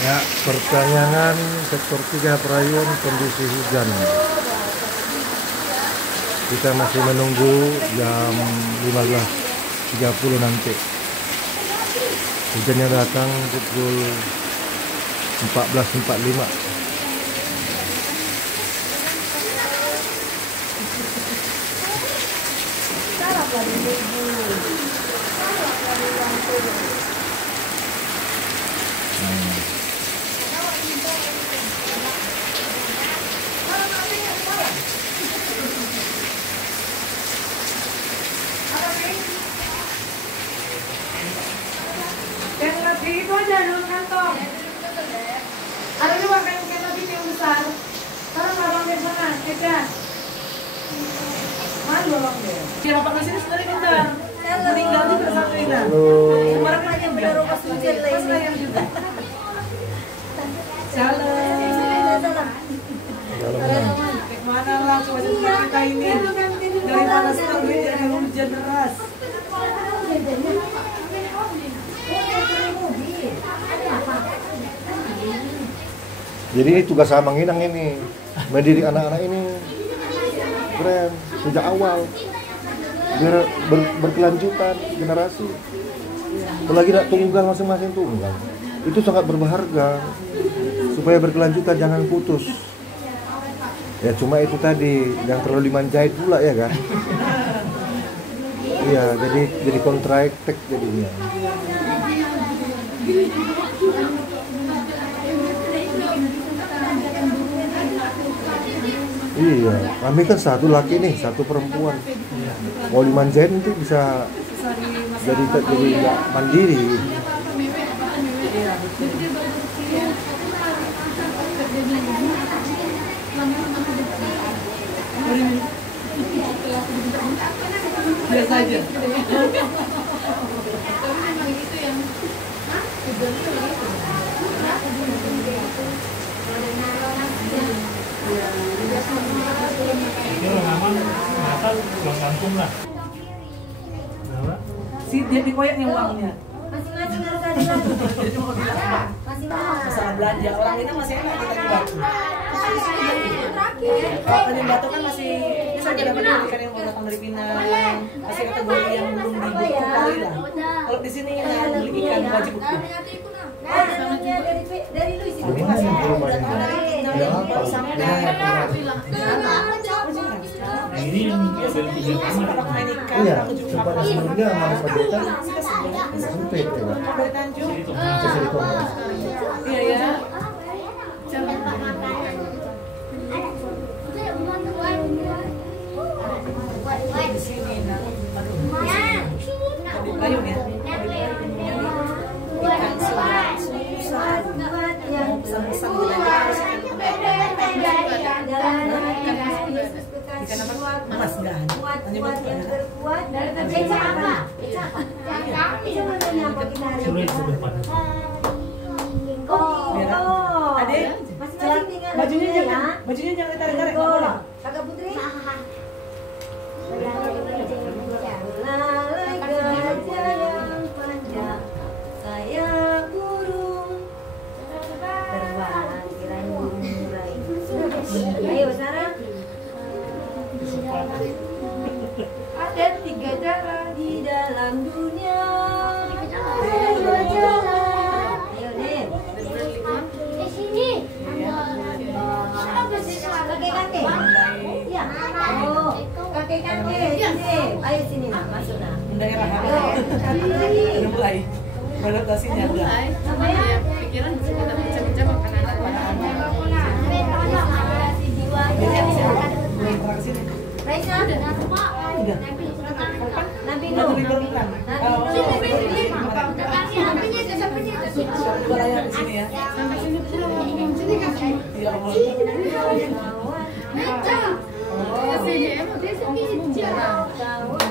Ya, pertanyaan sektor 3 Prayun kondisi hujan. Kita masih menunggu jam 15.30 nanti. Hujannya datang pukul 14.45. Yang lebih itu aja dalam kantong. Ada juga kain lebih yang besar. Sekarang abang di sana, kejar. Malu abang deh. Dia bapak kesini sebenarnya bentar. Meninggal juga satu ini. Kemarin kan yang beda rumah suci lain juga. Salam. Mana lah cuaca kita ini dari panas terik jadi hujan deras. Jadi ini tugas Abang Inang ini, mendidik anak-anak ini keren sejak awal biar berkelanjutan generasi. Apalagi nak tunggal masing-masing tunggal, itu sangat berharga supaya berkelanjutan, jangan putus. Ya cuma itu tadi yang terlalu dimanjain pula ya kan. Iya, jadi kontraktek jadinya. Iya, kami kan satu laki nih, satu perempuan. Mau dimanjain itu bisa jadi nggak mandiri. Biasa aja. Si dia dikoyaknya uangnya. Masing-masing harus ada lagi. Masing-masing. Masalah belanja orang itu masih enak kita jual. Kalau tadi batu kan masih bisa kita dapat ikan yang datang dari Pinang, masih kategori yang belum dibuku kali lah. Kalau di sini ya beli ikan wajib buku. Dari Luis itu. Ini masih belum ada. Ya apa? Ini yang beli Kalau main ikan, Iya, aku juga kepada sebenarnya sama padetan Kita sempit ya kan. dari Tanjung. Iya ya. Di sini, nah, aduh, di payung ya. Ikan susah, mau pesan-pesan belanja harus ikan apa? Emas enggak ada. Hanya batu ada. Adek, bajunya jangan ditarik-tarik, nggak boleh. Kakak Putri. Kayak burung terbang kirain burung murai. Ayo Sarah. Ada 3 cara di dalam dunia. Ayo jalan. Ayo deh. Di sini. Kakek-kakek. Ya. Oh, kakek-kakek. Sini. Ayo sini nak, masuk nak. Daerah Lagi. udah mulai beradaptasinya udah. Sama ya. Pikiran bisa kita baca-baca makanan Belum pernah kesini. Raisa. Udah. Nabi Udah Nuh. beli pelan. Dua layar di sini ya. Ya Allah.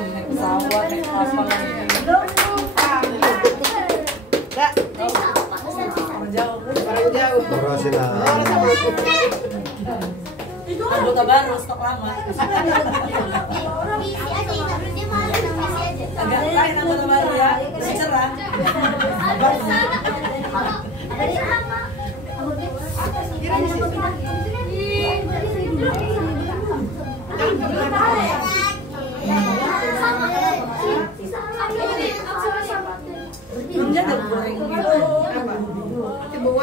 Naik pesawat, naik kapal. Enggak. Jauh. Berhasil lah. Anggota baru, stok lama. Agak lain anggota baru ya, lebih cerah.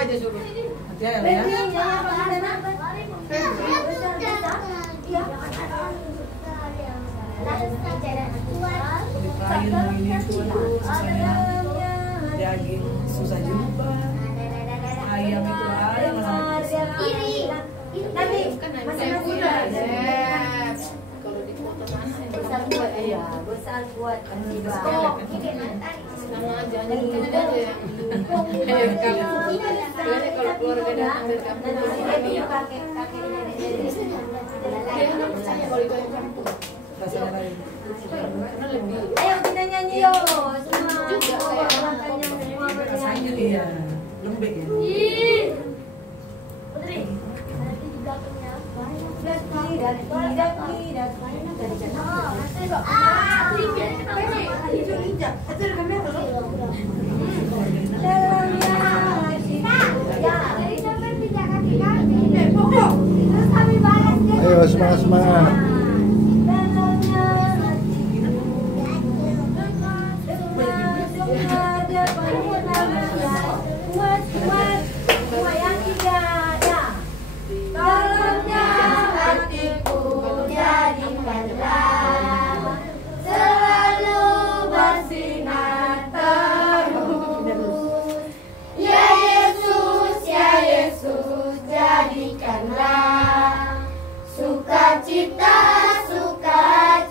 aja suruh. Hati ya, ya. Di kain ini tuh susahnya. Daging susah juga. Ayam itu ayam Nanti Kan masing-masing udah ada. kalau di foto mana ya? Besar buat ya, besar buat ketiga. Sama aja, mungkin aja yang biasanya kalau keluarga datang dari kampung Nanti dia pakai nenek. dia nggak percaya kalau itu yang kampung rasanya lain. karena lebih Ayo kita nyanyi yo, semua. Juga kayak Makanya semua Rasanya bernyanyi. iya lembek ya. Ayo semangat semangat.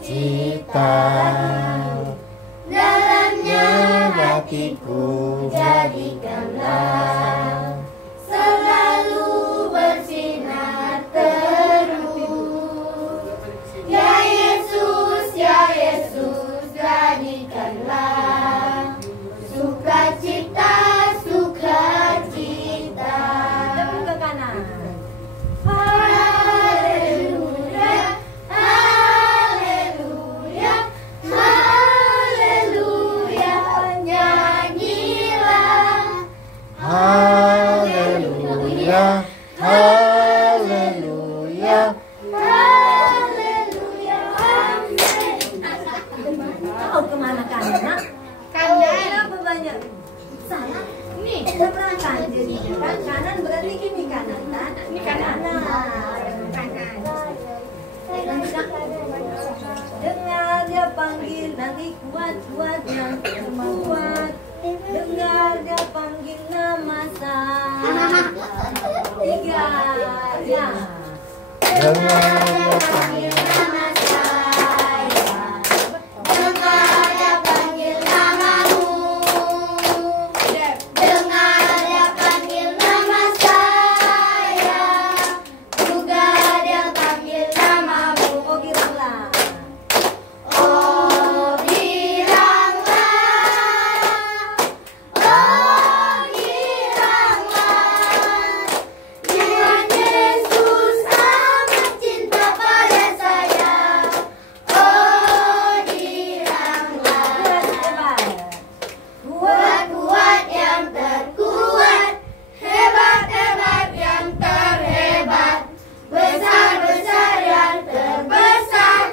Cita dalamnya hatiku jadikanlah selalu bersinar terus. Ya Yesus jadikanlah sukacita. Tepuk ke kanan. Haleluya, haleluya, haleluya, nyanyilah. Haleluya, haleluya, haleluya, amin. Tahu kemana kanan, nak? Kanan. Kenapa banyak? Salah. Nih, seberangkan jadinya kan kanan berarti gini kanan kan? Ini kanan. Dengar dia panggil nanti kuat yang kuat. Dengar dia panggil nama saya. 3 ya. Dengar dia panggil nama saya. Dengar dia panggil namamu. Dengar dia panggil nama saya. Juga dia panggil namamu. Oh bilanglah. Oh bilanglah. Oh bilanglah. Tuhan Yesus amat cinta pada saya. Oh bilanglah. Kuat-kuat yang terkuat, hebat-hebat yang terhebat, besar-besar yang terbesar,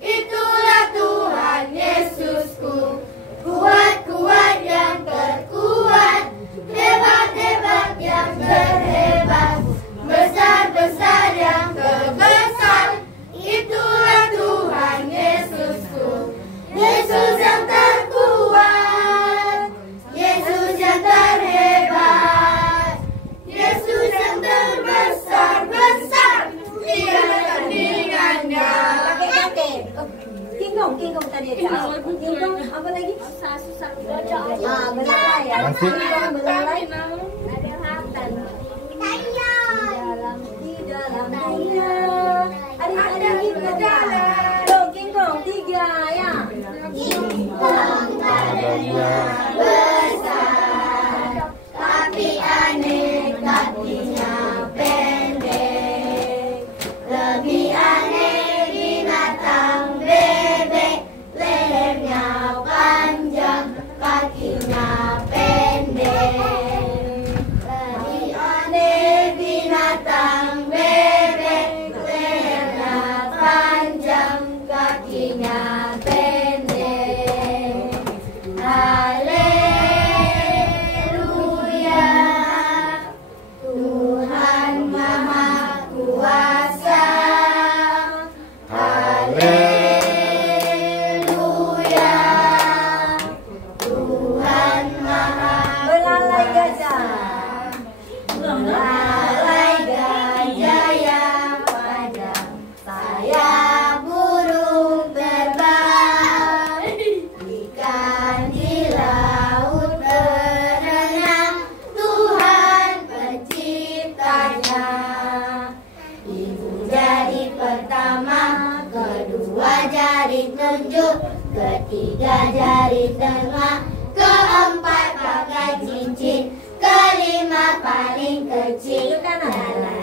itulah Tuhan Yesusku. Kuat-kuat yang terkuat, hebat-hebat yang terhebat, besar-besar yang terbesar, itulah Tuhan Yesusku. Yesus yang terkuat, Yesus yang terhebat, Yesus yang terbesar-besar, tiada tandingannya. Pakai. Kingkong tadi ada. Kingkong apa lagi? Susah. Belalai ya. Nanti. Belalai. Di dalam dunia. Ada kingkong. Tuh, kingkong 3 ya. Kingkong badannya besar, tapi aneh kakinya pendek. Lebih aneh binatang bebek, lehernya panjang, kakinya pendek. Lalai gajah yang panjang, sayap burung terbang, ikan di laut berenang, Tuhan penciptanya. Ibu jari pertama, kedua jari telunjuk, ketiga jari tengah, keempat pakai cincin, kelima paling kecil. La la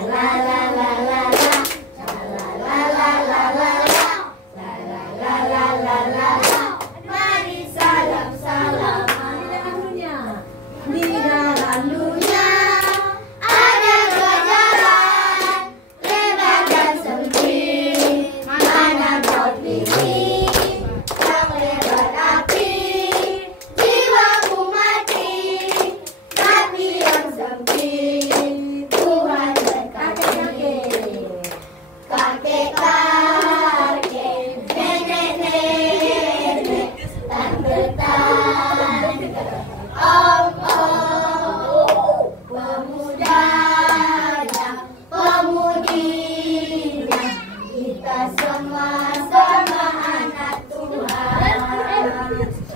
la la la la la, la la la la la la, la la la la la la la. Mari salam salam. Di dalam dunia ada dua jalan, lebar dan sempit. Mana kau pilih? Yang lebar api, jiwaku mati. Tapi yang sempit, Tuhan berkati. Kakek-kakek, nenek-nenek, tante-tante, om-om, pemudanya, pemudinya, kita sama-sama anak Tuhan.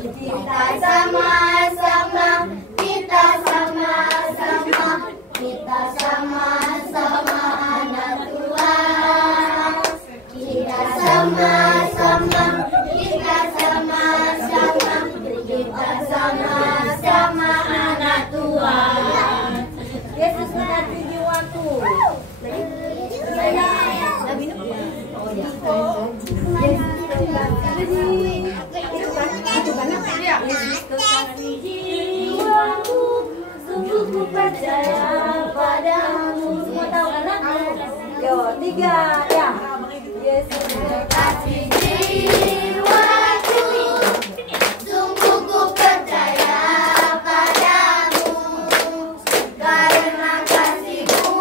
Kita sama-sama, kita sama-sama, kita sama-sama anak Tuhan. Kita sama-sama, kita sama-sama, kita sama-sama anak Tuhan. Yesus berkati jiwaku. Jiwaku, sungguh ku percaya padamu. Semua tahu kan aku? Yo, 3 ya. Yesus berkati jiwaku, sungguh ku percaya padamu, karena kasih-Mu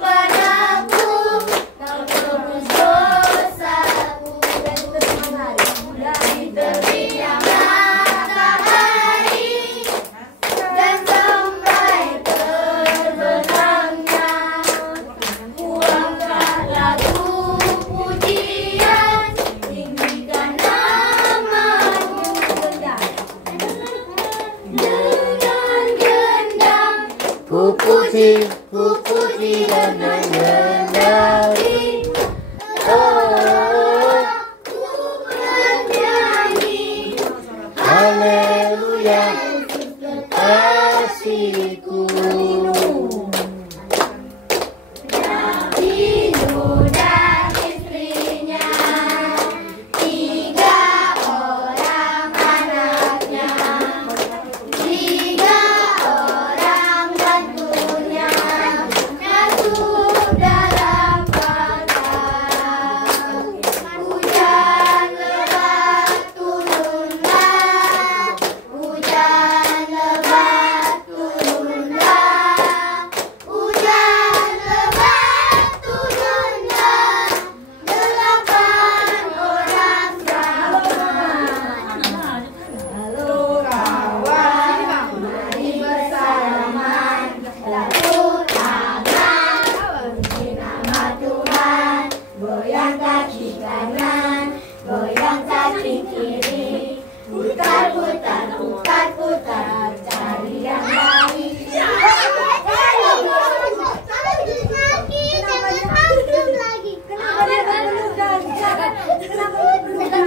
padaku, Kau tebus dosaku. Dari terbitnya matahari dan sampai terbenamnya, ku angkat lagu pujian, tinggikan nama-Mu. Dengan gendang ku puji dan mengenali. Oh, ku bernyanyi, Haleluya, kekasihku. Nabi Nuh dan istrinya, 3 orang anaknya, 3 orang bantunya, masuk dalam kapal. Hujan lebat turunlah, hujan lebat turunlah, hujan lebat turunlah. 8 orang selamat. Halo kawan, mari bersalaman, tepuk tangan, puji nama Tuhan. Goyang kaki kanan, goyang kaki kiri, putar putar putar putar, cari yang lain. Kenapa dia berpelukan? Kenapa berpelukan?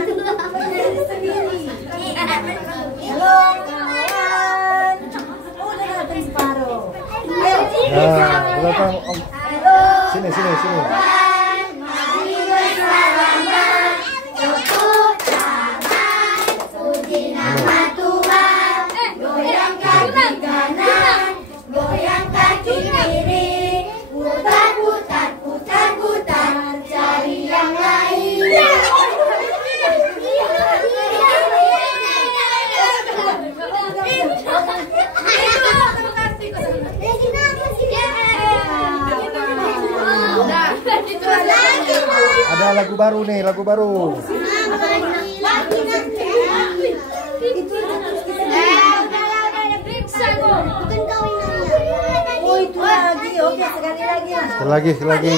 Berdiri sendiri. Halo kawan. Udah datang separuh. nah, belakang om. Halo. Sini. Kawan, mari bersalaman, tepuk tangan, puji nama Tuhan. Goyang kaki kanan, goyang kaki kiri, putar putar putar putar, cari yang lain. Ada lagu baru nih, lagu baru. Udah periksa kok. Bukan kau yang nanya. Oh itu. lagi, oke sekali lagi lah. Sekali lagi, sekali lagi.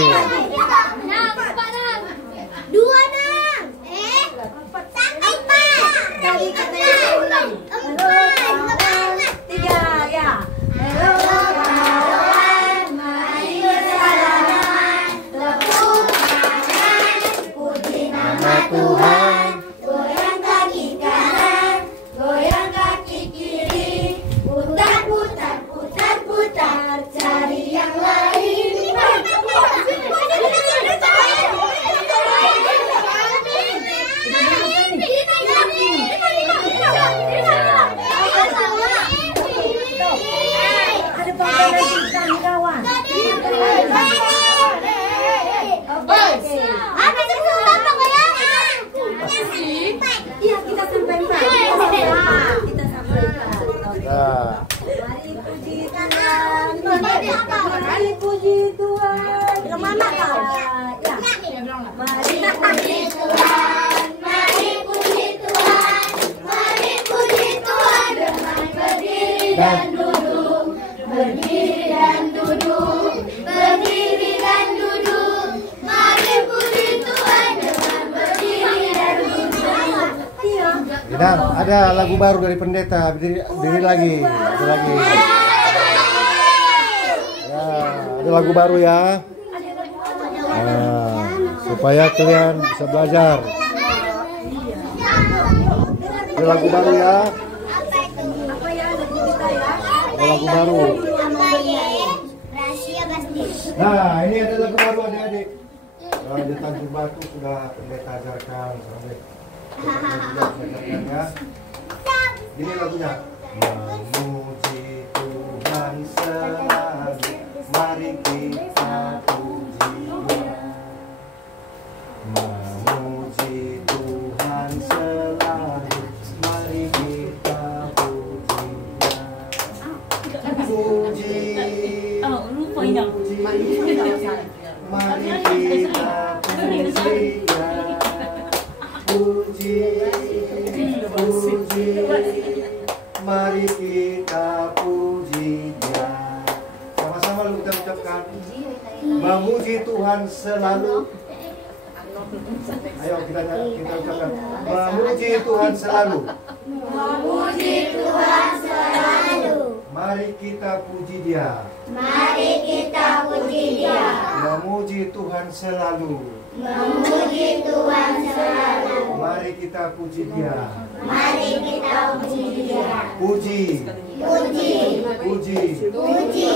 Dua nang. Empat. Kali kita yang ulang. Halo, tiga ya. Halo kawan, mari bersalaman. Tepuk tangan, puji nama Tuhan. Goyang kaki kanan, goyang kaki kiri. Putar, putar, putar, putar, cari yang lain. Ada panggilan kita nih kawan. Apa itu apa goyangan? Iya kita sampaikan. Kita sampaikan. Nah, Mari puji Tuhan. Mari puji Tuhan. Kemana kau? Ya. Mari puji Tuhan, mari puji Tuhan, mari puji Tuhan dengan berdiri dan duduk, berdiri dan duduk, berdiri dan duduk. Mari puji Tuhan dengan berdiri dan duduk. Iya. Inang, ada lagu baru dari pendeta. Diri lagi, ada lagi. Ya, ada lagu baru ya. Nah, supaya kalian bisa belajar. Ada lagu baru ya. Apa ya lagu kita ya? Ada lagu baru. Rahasia pasti. Nah, ini ada lagu baru adik-adik. Nah, di Tanjung Batu sudah pendeta ajarkan sampai ajarkan ya. Ini lagunya. Memuji Tuhan selalu, mari kita puji Dia. Memuji Tuhan selalu, mari kita puji Dia. Puji, puji, mari kita puji Dia. Puji, puji, mari kita puji Dia. Sama-sama lu kita ucapkan. Memuji Tuhan selalu. Ayo kita ucapkan. Memuji Tuhan selalu. Memuji Tuhan selalu. Mari kita puji Dia. Mari kita puji Dia. Memuji Tuhan selalu. Memuji Tuhan selalu. Mari kita puji Dia. Mari kita puji Dia. Puji, Puji, puji. puji.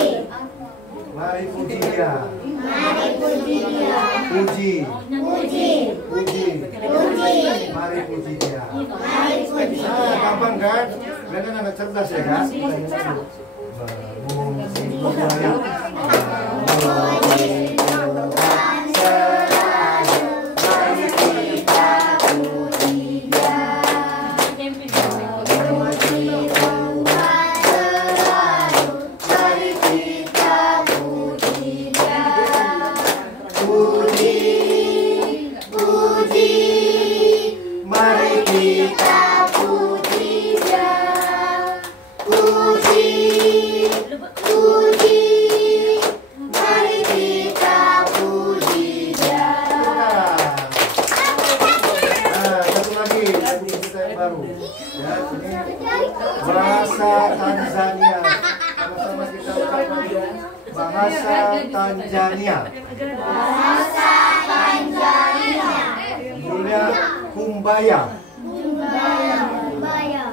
Mari puji Dia. Mari puji Dia. Puji, Puji, puji. puji. Mari puji Dia. Mari puji Ah, Dia. gampang kan? Kalian kan anak cerdas ya kan? Memuji Tuhan. Memuji Tuhan selalu. Mari kita puji Dia. Memuji Tuhan selalu. Mari kita puji Dia. Puji, puji. Mari kita puji Dia. Puji, puji. Mari kita puji Dia. Nah, satu lagi lagu kita yang baru. Ya, ini bahasa Tanzania. Sama-sama kita ucapkan bahasa Tanzania. Bahasa Tanzania. Judulnya Kumbaya. Kumbaya, kumbaya.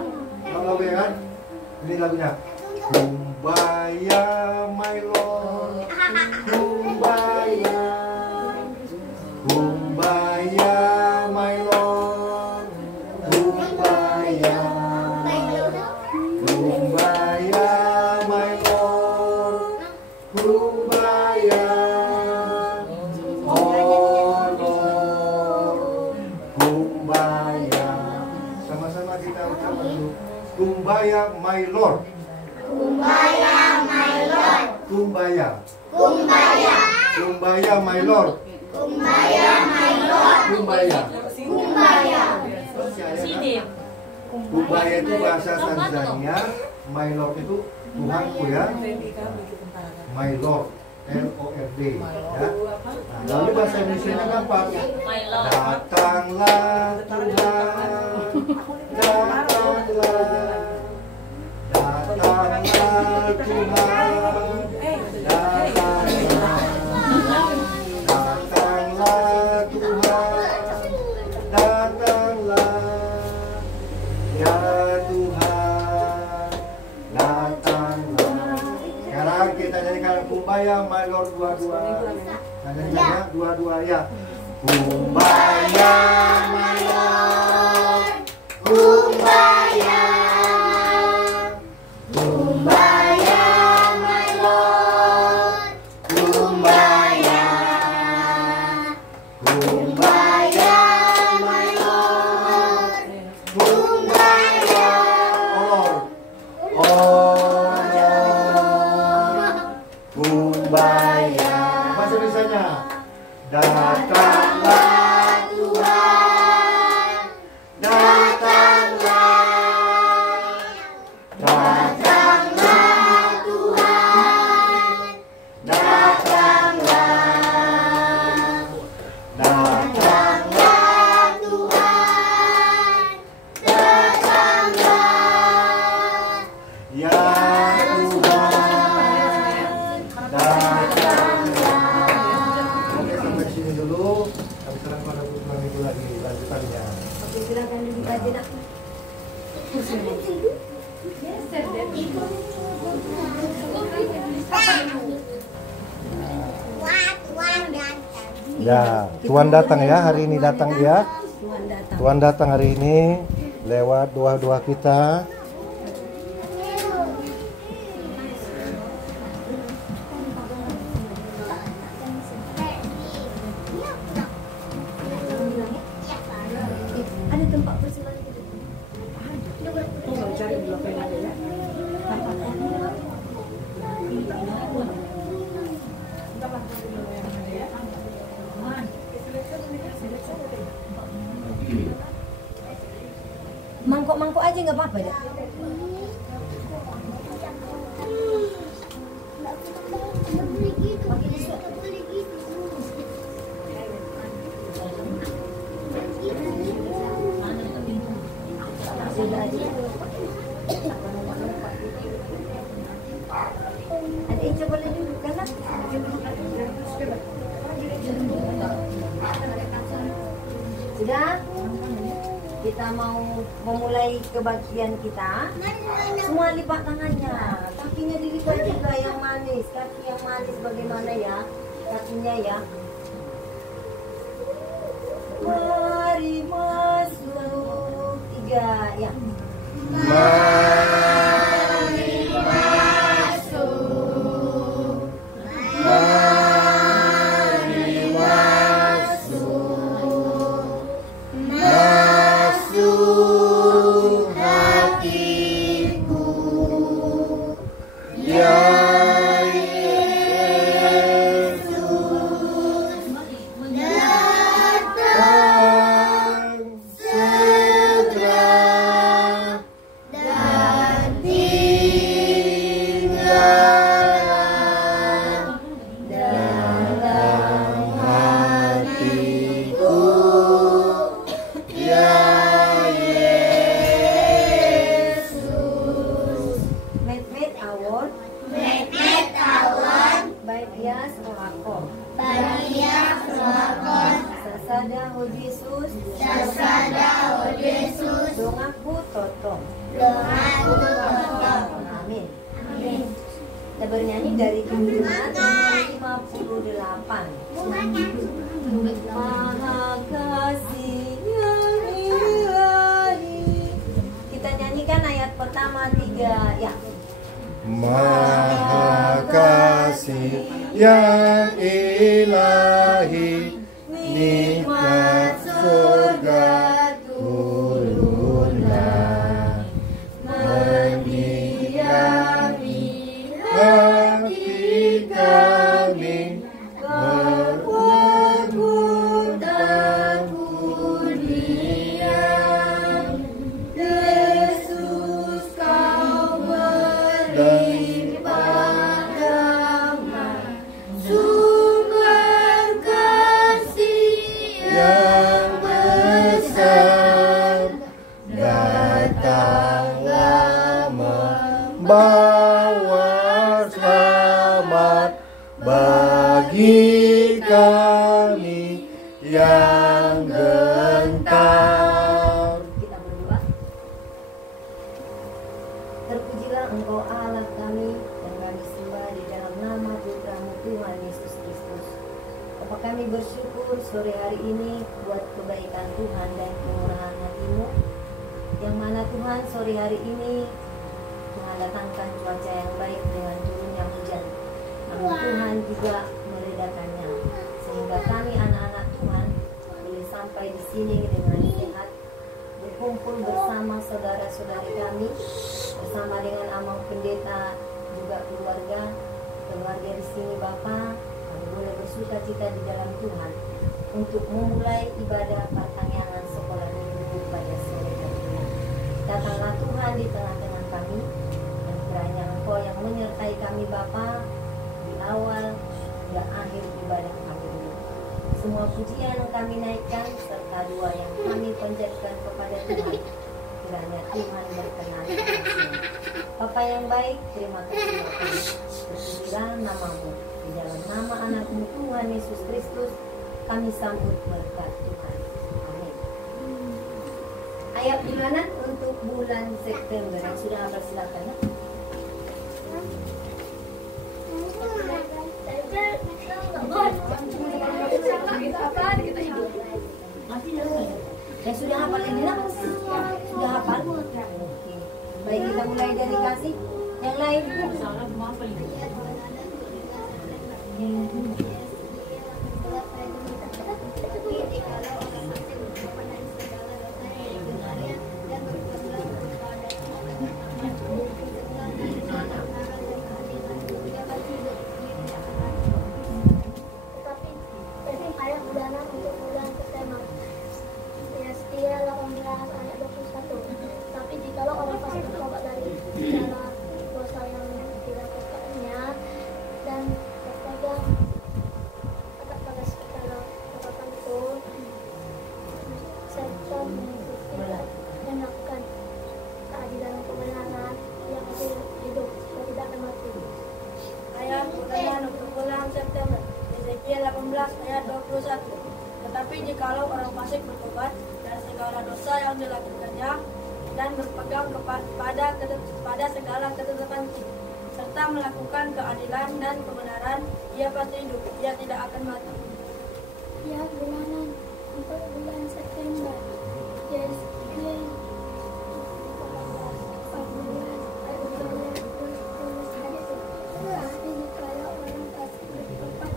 Tahu lagu ya kan? Ini lagunya. Kumbaya, my lord. Kumbaya. Kumbaya, my lord. Kumbaya. Kumbaya, my lord. Kumbaya. Oh Lord. Kumbaya. Sama-sama kita ucapkan dulu. Kumbaya, my lord. Kumbaya, my lord. Kumbaya. Kumbaya, Kumbaya, my lord. kumbaya, my lord. Kumbaya. Kumbaya. Kumbaya itu bahasa Tanzania, my lord itu Tuhanku ya, TNIK begitu tentara. my Lord, LORD ya. Apa? Nah, lalu bahasa Indonesia gampang. Datanglah Tuhan, datanglah, datanglah Tuhan, datanglah Tuhan, datanglah ya Tuhan, datanglah. Sekarang kita nyanyikan Kumbaya My Lord dua-dua. Nah, nyanyikannya dua-dua ya. Kumbaya My Lord, Kumbaya, Kumbaya My Lord, Kumbaya, Kumbaya My Lord, Kumbaya, Kumbaya. Bahasa Indonesianya, datanglah Tuhan, datanglah, datanglah Tuhan, datanglah, datanglah Tuhan, datanglah ya Tuhan, datanglah. Oke, sampai sini dulu. Kami serahkan pada putra minggu lagi lanjutannya. Oke, silakan duduk aja nak. Ya, Tuhan datang ya, hari ini datang dia. Tuhan datang. Tuhan datang hari ini lewat doa-doa kita. Ada tempat bersih lagi. Tunggal cari di belakang aja ya. Mangkok-mangkok aja nggak apa-apa deh. Ada yang coba lihat dulu kan? Sudah? Kita mau memulai kebagian kita. Semua lipat tangannya. Kakinya dilipat juga yang manis. Kaki yang manis bagaimana ya? Kakinya ya. Mari masuk. 3 ya. Mari masuk, mari masuk, masuk hatiku, ya Yesus, datang segera dan tinggallah dalam hatiku, ya Yesus. Met awon. Baik ya selako. Sasada ho Yesus. Dongaku totong. Amin. Kita bernyanyi dari Kidungan 58. Maha kasih yang ilahi. Kita nyanyikan ayat pertama 3 ya. Maha kasih yang ilahi, nikmat surga turunlah, mendiami hati kami, berwujud dan kurniam. Yesus kau beri bagi kami yang gentar. Kita berdoa. Terpujilah Engkau Allah kami, dan kami sembah di dalam nama Putra-Mu Tuhan Yesus Kristus. Bapa, kami bersyukur sore hari ini buat kebaikan Tuhan dan kemurahan hati-Mu, yang mana Tuhan sore hari ini Tuhan datangkan cuaca yang baik dengan turunnya hujan. Namun Tuhan juga meredakannya, sehingga kami anak-anak Tuhan boleh sampai di sini dengan sehat, berkumpul bersama saudara-saudari kami, bersama dengan Amang Pendeta juga keluarga di sini Bapa. Kami boleh bersuka cita di dalam Tuhan untuk memulai ibadah pertengahan sekolah minggu pada sore hari ini. Datanglah Tuhan di tengah-tengah kami, dan kiranya Engkau yang menyertai kami Bapa di awal hingga akhir ibadah kami ini. Semua pujian yang kami naikkan serta doa yang kami panjatkan kepada Tuhan, kiranya Tuhan berkenan atasnya. Bapa yang baik, terima kasih Bapa. Terpujilah nama-Mu. Di dalam nama anak-Mu Tuhan Yesus Kristus, kami sambut berkat Tuhan. Amin. Ayat bulanan untuk bulan September yang sudah hafal silakan ya. Yang sudah hafal ini lah, sudah hafal. Oke. Baik, kita mulai dari kasih. Yang lain. Ayat bulanan untuk bulan September. Yesaya 18 ayat 21. Tapi jikalau orang fasik bertobat dari segala dosa yang dilakukannya dan berpegang pada segala ketaatan itu, serta mengikuti dan melakukan keadilan dan kebenaran, yang hidup dan tidak akan mati. Ayat bulanan untuk bulan September. Yesaya 18 ayat 21. Tetapi jikalau orang fasik bertobat dari segala dosa yang dilakukannya dan berpegang pada segala ketetapan serta melakukan keadilan dan kebenaran, ia pasti hidup, ia tidak akan mati. Ya, bulanan untuk bulan September. Yesaya 14 tapi jikalau orang fasik bertobat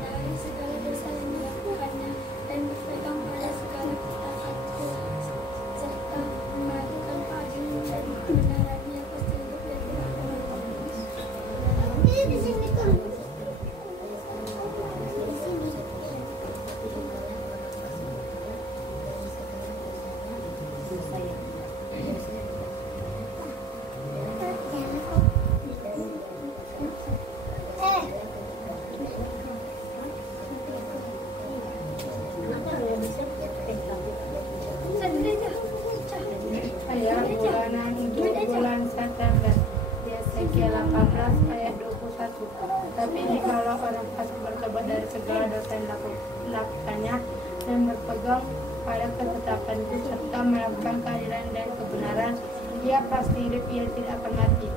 dari segala dosa yang dilakukannya dan berpegang pada segala ketaatan serta melakukan keadilan dan kebenaran, ia pasti hidup dan tidak akan mati. Di sini kan. Ayat bulanan untuk bulan September. Yesaya 18 ayat 21. Tapi jikalau orang fasik bertobat dari segala dosa yang dilakukannya dan berpegang pada ketetapan itu serta melakukan keadilan dan kebenaran, ia pasti hidup, ia tidak akan mati.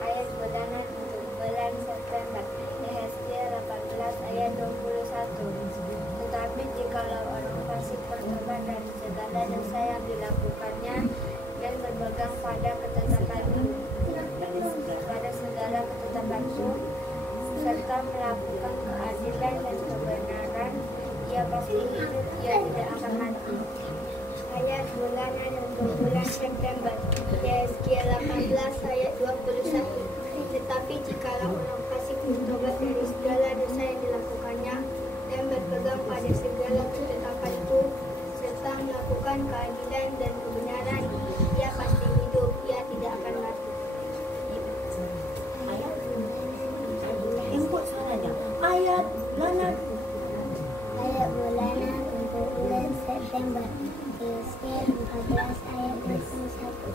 Ayat bulanan untuk bulan September. Yesaya 18 ayat 21. Tetapi jikalau orang fasik bertobat dari segala dosa yang dilakukannya dan berpegang pada ketetapan itu serta melakukan keadilan dan kebenaran, ia pasti hidup, ia tidak akan mati. Ayat bulanan untuk bulan September. Yesaya 18 ayat 21. Tetapi jikalau orang fasik bertobat dari segala dosa yang dilakukannya dan berpegang pada segala ketetapan itu serta melakukan keadilan dan kebenaran, ia pasti hidup, ia tidak akan mati. Input suaranya. Ayat bulanan. Ayat bulanan untuk bulan September. Yesaya 14 ayat 21.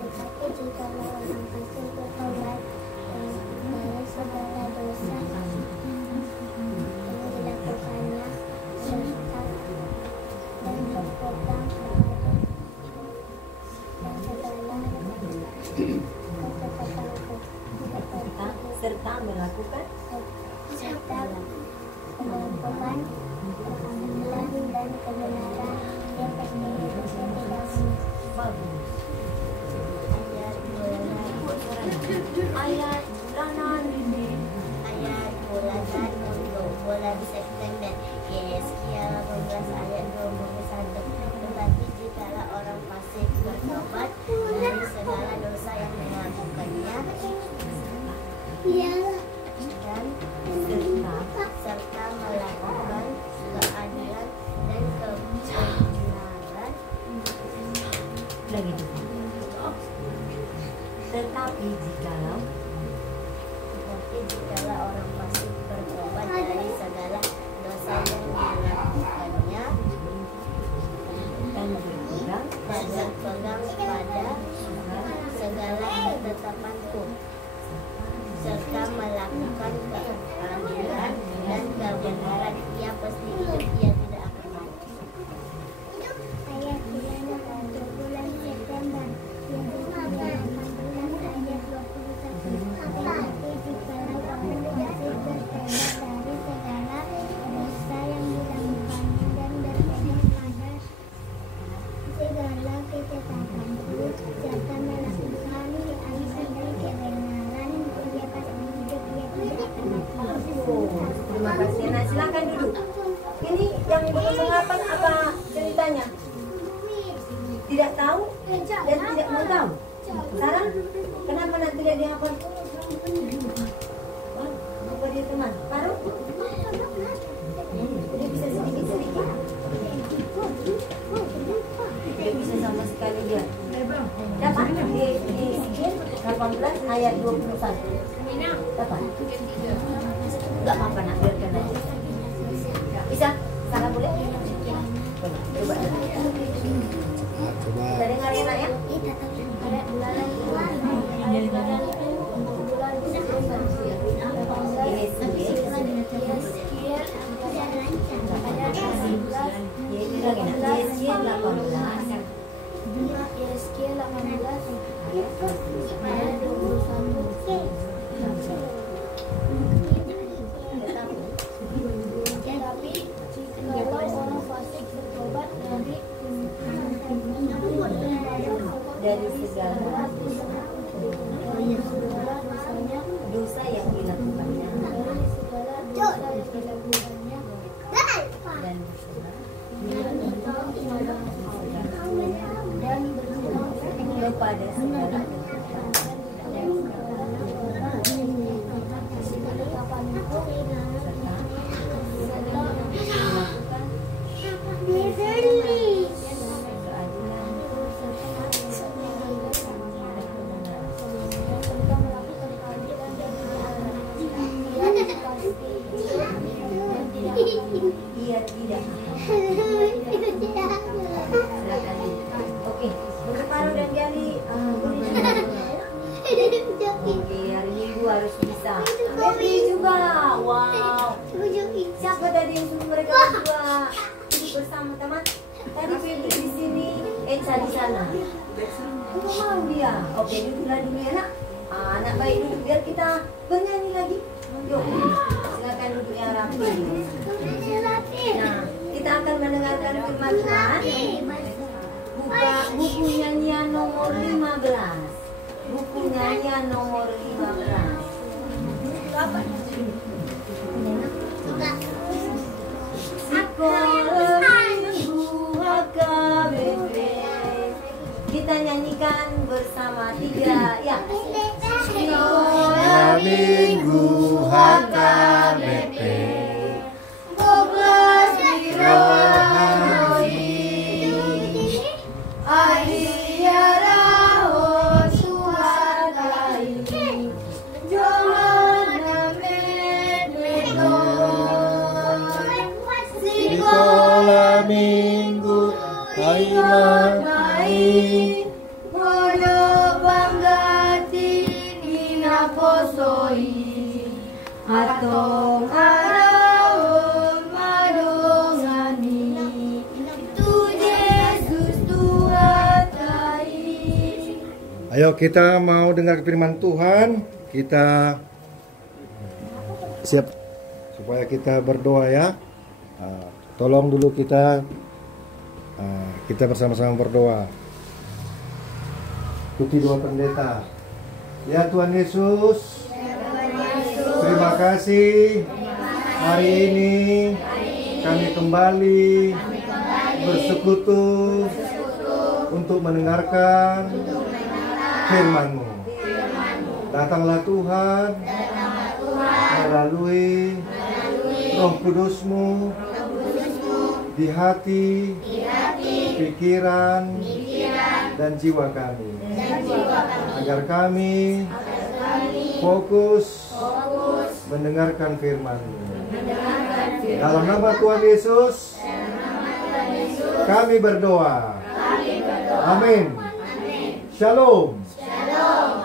Tetapi jikalau orang fasik bertobat dari segala dosa yang dilakukannya serta dan berpegang kepada dan segala kata-kataku serta melakukan serta melakukan keadilan dan kebenaran yang terjadi di setiap bagus. Ayat bulanan ini. Ayat bulanan untuk bulan September Yesaya 18 ayat 21. Tetapi jikalau orang fasik bertobat dari segala dosa yang dilakukannya dan serta melakukan keadilan dan kebenaran, Lagi itu. Tetapi jikalau orang fasik bertobat dari segala dosa yang dilakukannya dan berpegang berpegang pada segala ketetapanku serta melakukan keadilan dan kebenaran, ia pasti hidup, ia tidak akan mati. ayat untuk bulan September yang ayat 21. Tetapi jikalau orang fasik bertobat dari segala dosa yang dilakukannya dan berpegang pada segala ketetapanku serta melakukan keadilan dan kebenaran, ia pasti hidup, ia tidak akan mati. Terima kasih. Nah, silakan duduk. Ini yang mengapa apa ceritanya? Tidak tahu dan tidak mau tahu. Sekarang kenapa nak tidak dihafal? Apa dia teman? Baru? Dia bisa sedikit-sedikit. Tidak bisa sama sekali dia. Dapat di 18 ayat 21. Dapat? Enggak apa-apa nak, biarkan aja. Bisa? Salah boleh? Coba. Kita dengar ya nak ya? Ayat bulanan itu untuk bulan September. Tapi jikalau orang fasik bertobat Dari segala dosanya, dosa yang dilakukannya dari segala dosa yang dilakukannya dan dan berpegang kepada segala ia tidak. Silakan. Oke, untuk Paru dan Gali, oke, hari Minggu harus bisa. Baby juga, wow. Siapa tadi yang suruh mereka berdua duduk bersama teman? Tadi Baby di sini, Echa di sana. Enggak mau dia. Oke, duduklah dulu ya nak. Anak baik duduk biar kita bernyanyi lagi. Yuk, silakan duduk yang rapi. Nah, kita akan mendengarkan firman Tuhan. Buka buku nyanyian nomor 15. Buku nyanyian nomor 15. Sekolah Minggu HKBP. Kita nyanyikan bersama 3 ya. Sekolah Minggu HKBP. Boblas di rohani. Adiara suhatai. Johanna Medmedo. Sekolah Minggu Hai Moyo bangga tini na posoi. Atong araon madongani tu Yesus Tuhan kai. Ayo kita mau dengar firman Tuhan. Kita siap supaya kita berdoa ya. Tolong dulu kita bersama-sama berdoa. Ikuti doa pendeta. Ya Tuhan Yesus, terima kasih hari ini kami kembali bersekutu untuk mendengarkan firman-Mu. Datanglah Tuhan melalui Roh Kudus-Mu di hati, pikiran, dan jiwa kami. Agar kami fokus mendengarkan firman-Mu. Dalam nama Tuhan Yesus, kami berdoa. Amin. Shalom.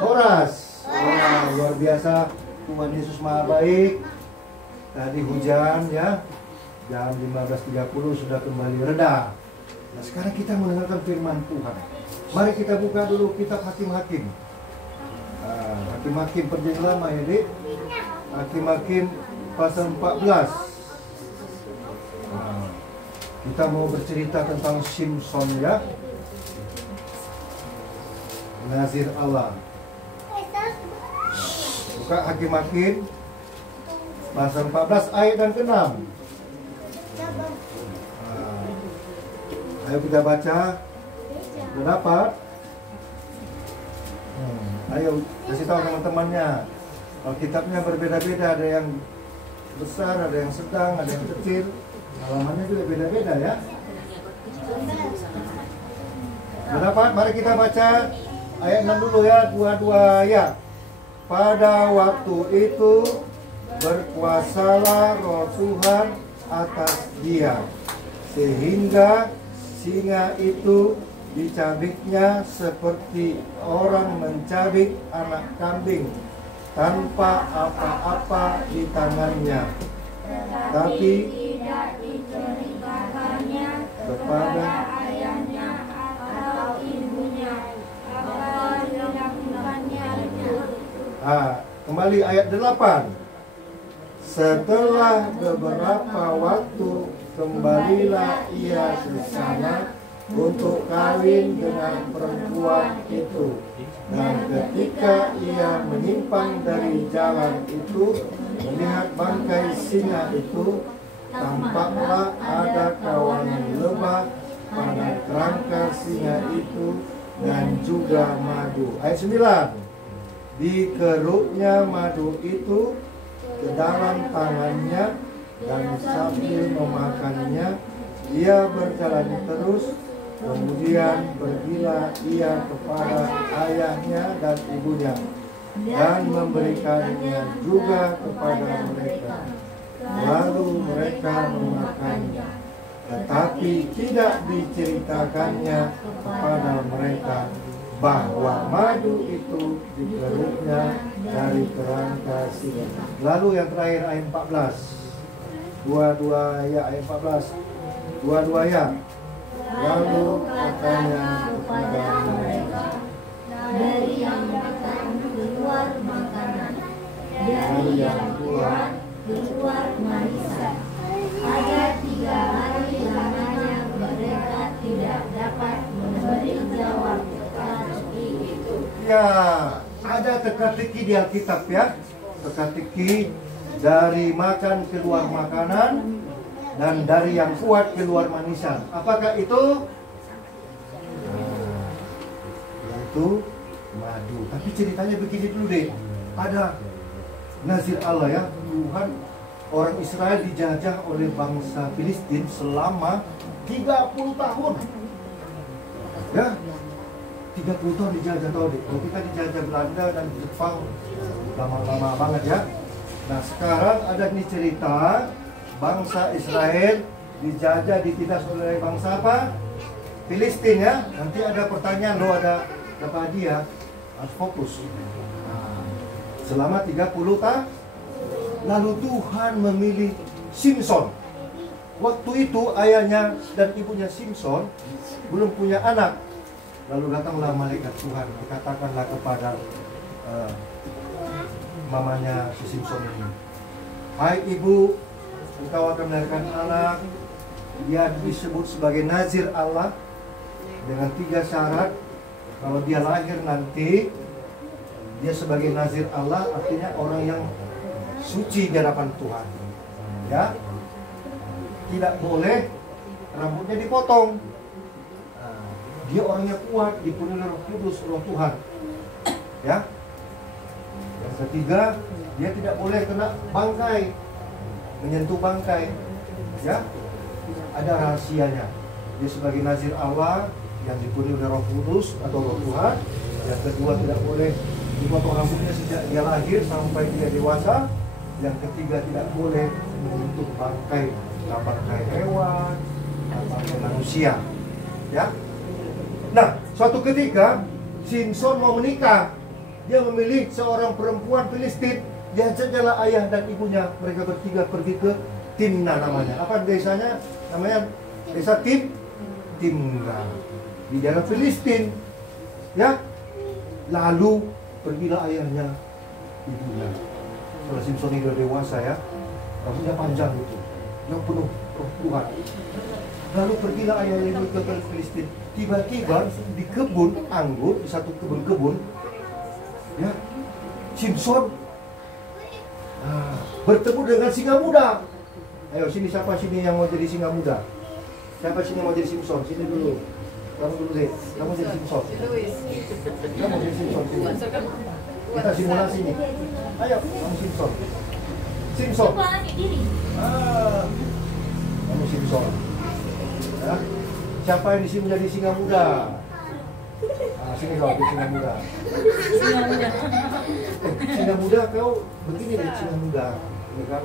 Horas. Wah, luar biasa. Tuhan Yesus Maha Baik. Tadi hujan ya. Jam 15.30 sudah kembali reda. Nah, sekarang kita mendengarkan firman Tuhan. Mari kita buka dulu kitab Hakim-Hakim. Hakim-Hakim Perjanjian Lama ya, Dik. Hakim-Hakim pasal 14. Kita mau bercerita tentang Simson ya. Nazir Allah. Buka Hakim-Hakim pasal 14 ayat dan ke-6. Ayo kita baca. Sudah dapat? Ayo kasih tahu teman-temannya. Kitabnya berbeda-beda, ada yang besar, ada yang sedang, ada yang kecil. Halamannya juga beda-beda ya. Sudah dapat? Mari kita baca ayat 6 dulu ya, dua-dua ya. Pada waktu itu berkuasalah Roh Tuhan atas dia, sehingga singa itu dicabiknya seperti orang mencabik anak kambing tanpa apa-apa di tangannya, tapi tidak diceritakannya kepada ayahnya atau ibunya apa yang dilakukannya itu. Kembali ayat 8. Setelah beberapa waktu kembalilah ia ke sana untuk kawin dengan perempuan itu. Dan ketika ia menyimpang dari jalan itu, melihat bangkai singa itu, tampaklah ada kawanan lebah pada kerangka singa itu dan juga madu. Ayat 9. Dikeruknya madu itu ke dalam tangannya dan sambil memakannya ia berjalan terus. Kemudian pergilah ia kepada ayahnya dan ibunya dan memberikannya juga kepada mereka. Lalu mereka memakannya, tetapi tidak diceritakannya kepada mereka bahwa madu itu dikeruknya dari kerangka singa. Lalu yang terakhir ayat 14. Dua-dua ya ayat 14. Dua-dua ya. Lalu katanya kepada mereka, dari yang makan keluar makanan, dari yang buah keluar manisan. Ada 3 hari lamanya mereka tidak dapat memberi jawab teka-teki itu. Ya, ada teka-teki di Alkitab ya. Teka-teki dari makan keluar makanan dan dari yang kuat keluar manisan. Apakah itu? Yaitu madu. Tapi ceritanya begini dulu deh. Ada Nazir Allah ya. Tuhan, orang Israel dijajah oleh bangsa Filistin selama 30 tahun. Ya, 30 tahun dijajah, tahu deh. Kalau kita dijajah Belanda dan Jepang lama-lama banget ya. Nah sekarang ada nih cerita bangsa Israel dijajah, ditindas oleh bangsa apa? Filistin ya. Nanti ada pertanyaan lo, ada apa dia? Harus fokus. Nah, selama 30 tahun Lalu Tuhan memilih Simson. Waktu itu ayahnya dan ibunya Simson belum punya anak. Lalu datanglah malaikat Tuhan, dikatakanlah kepada mamanya si Simson ini, "Hai ibu, engkau akan melahirkan anak. Dia disebut sebagai Nazir Allah dengan 3 syarat. Kalau dia lahir nanti, dia sebagai Nazir Allah, artinya orang yang suci di hadapan Tuhan. Ya, tidak boleh rambutnya dipotong. Dia orangnya kuat, dipenuhi Roh Kudus, Roh Tuhan. Ya. Yang ketiga, dia tidak boleh kena bangkai, menyentuh bangkai. Ya, ada rahasianya. Dia sebagai Nazir Allah yang dipenuhi oleh Roh Kudus atau Roh Tuhan. Yang kedua, tidak boleh dipotong rambutnya sejak dia lahir sampai dia dewasa. Yang ketiga, tidak boleh menyentuh bangkai, bangkai hewan, bangkai manusia. Ya. Nah, suatu ketika Simson mau menikah. Dia memilih seorang perempuan Filistin. Dia ajaklah ayah dan ibunya. Mereka bertiga pergi ke Timna namanya. Apa desanya? Namanya desa Timna di daerah Filistin. Ya. Lalu pergilah ayahnya, ibunya. Kalau Simson ini sudah dewasa ya, rambutnya panjang gitu, yang penuh Roh Tuhan. Lalu pergilah ayahnya ibu ke Filistin. Tiba-tiba di kebun anggur, di satu kebun, ya, Simson bertemu dengan singa muda. Ayo sini, siapa sini yang mau jadi singa muda? Siapa sini mau jadi Simson? Sini dulu. Kamu dulu deh. Kamu jadi Simson. Kamu jadi Simson. Kita simulasi nih. Ayo, kamu Simson. Simson. Kamu Simson. Ya. Siapa yang di sini menjadi singa muda? Sini kau jadi singa muda. Singa muda kau begini nih, singa muda. Ini kan.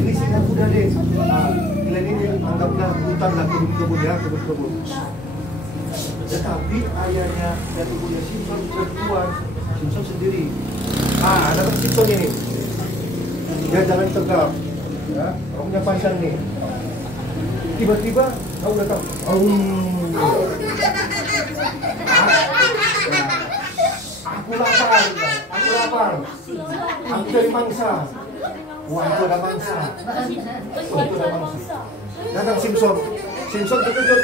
Ini singa muda deh. Kalian ini anggaplah hutan lah, kebun-kebun ya, kebun-kebun. Tetapi ayahnya dan ibunya Simson perempuan, Simson sendiri. Ada Simson ini. Dia jalan tegap, ya, rambutnya panjang nih. Tiba-tiba kau datang. Aku lapar. Aku dari mangsa. Wah, itu ada mangsa. Datang Simson terkejut.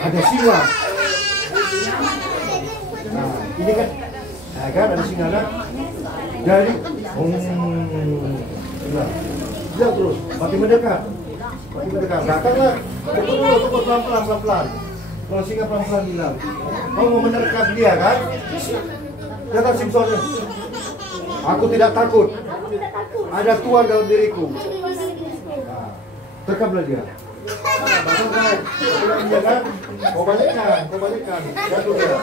Ada singa. Nah, ini kan, ada singa kan? Jadi, dia terus makin mendekat. Datanglah, tunggu pelan-pelan. Kalau singa pelan-pelan bilang, kau mau mendekat dia kan? Datang Simson. Aku tidak takut. Ada Tuhan dalam diriku. Nah, terkaplah dia. Bahkan kan, dia kan, kau balikkan. Jatuh dia.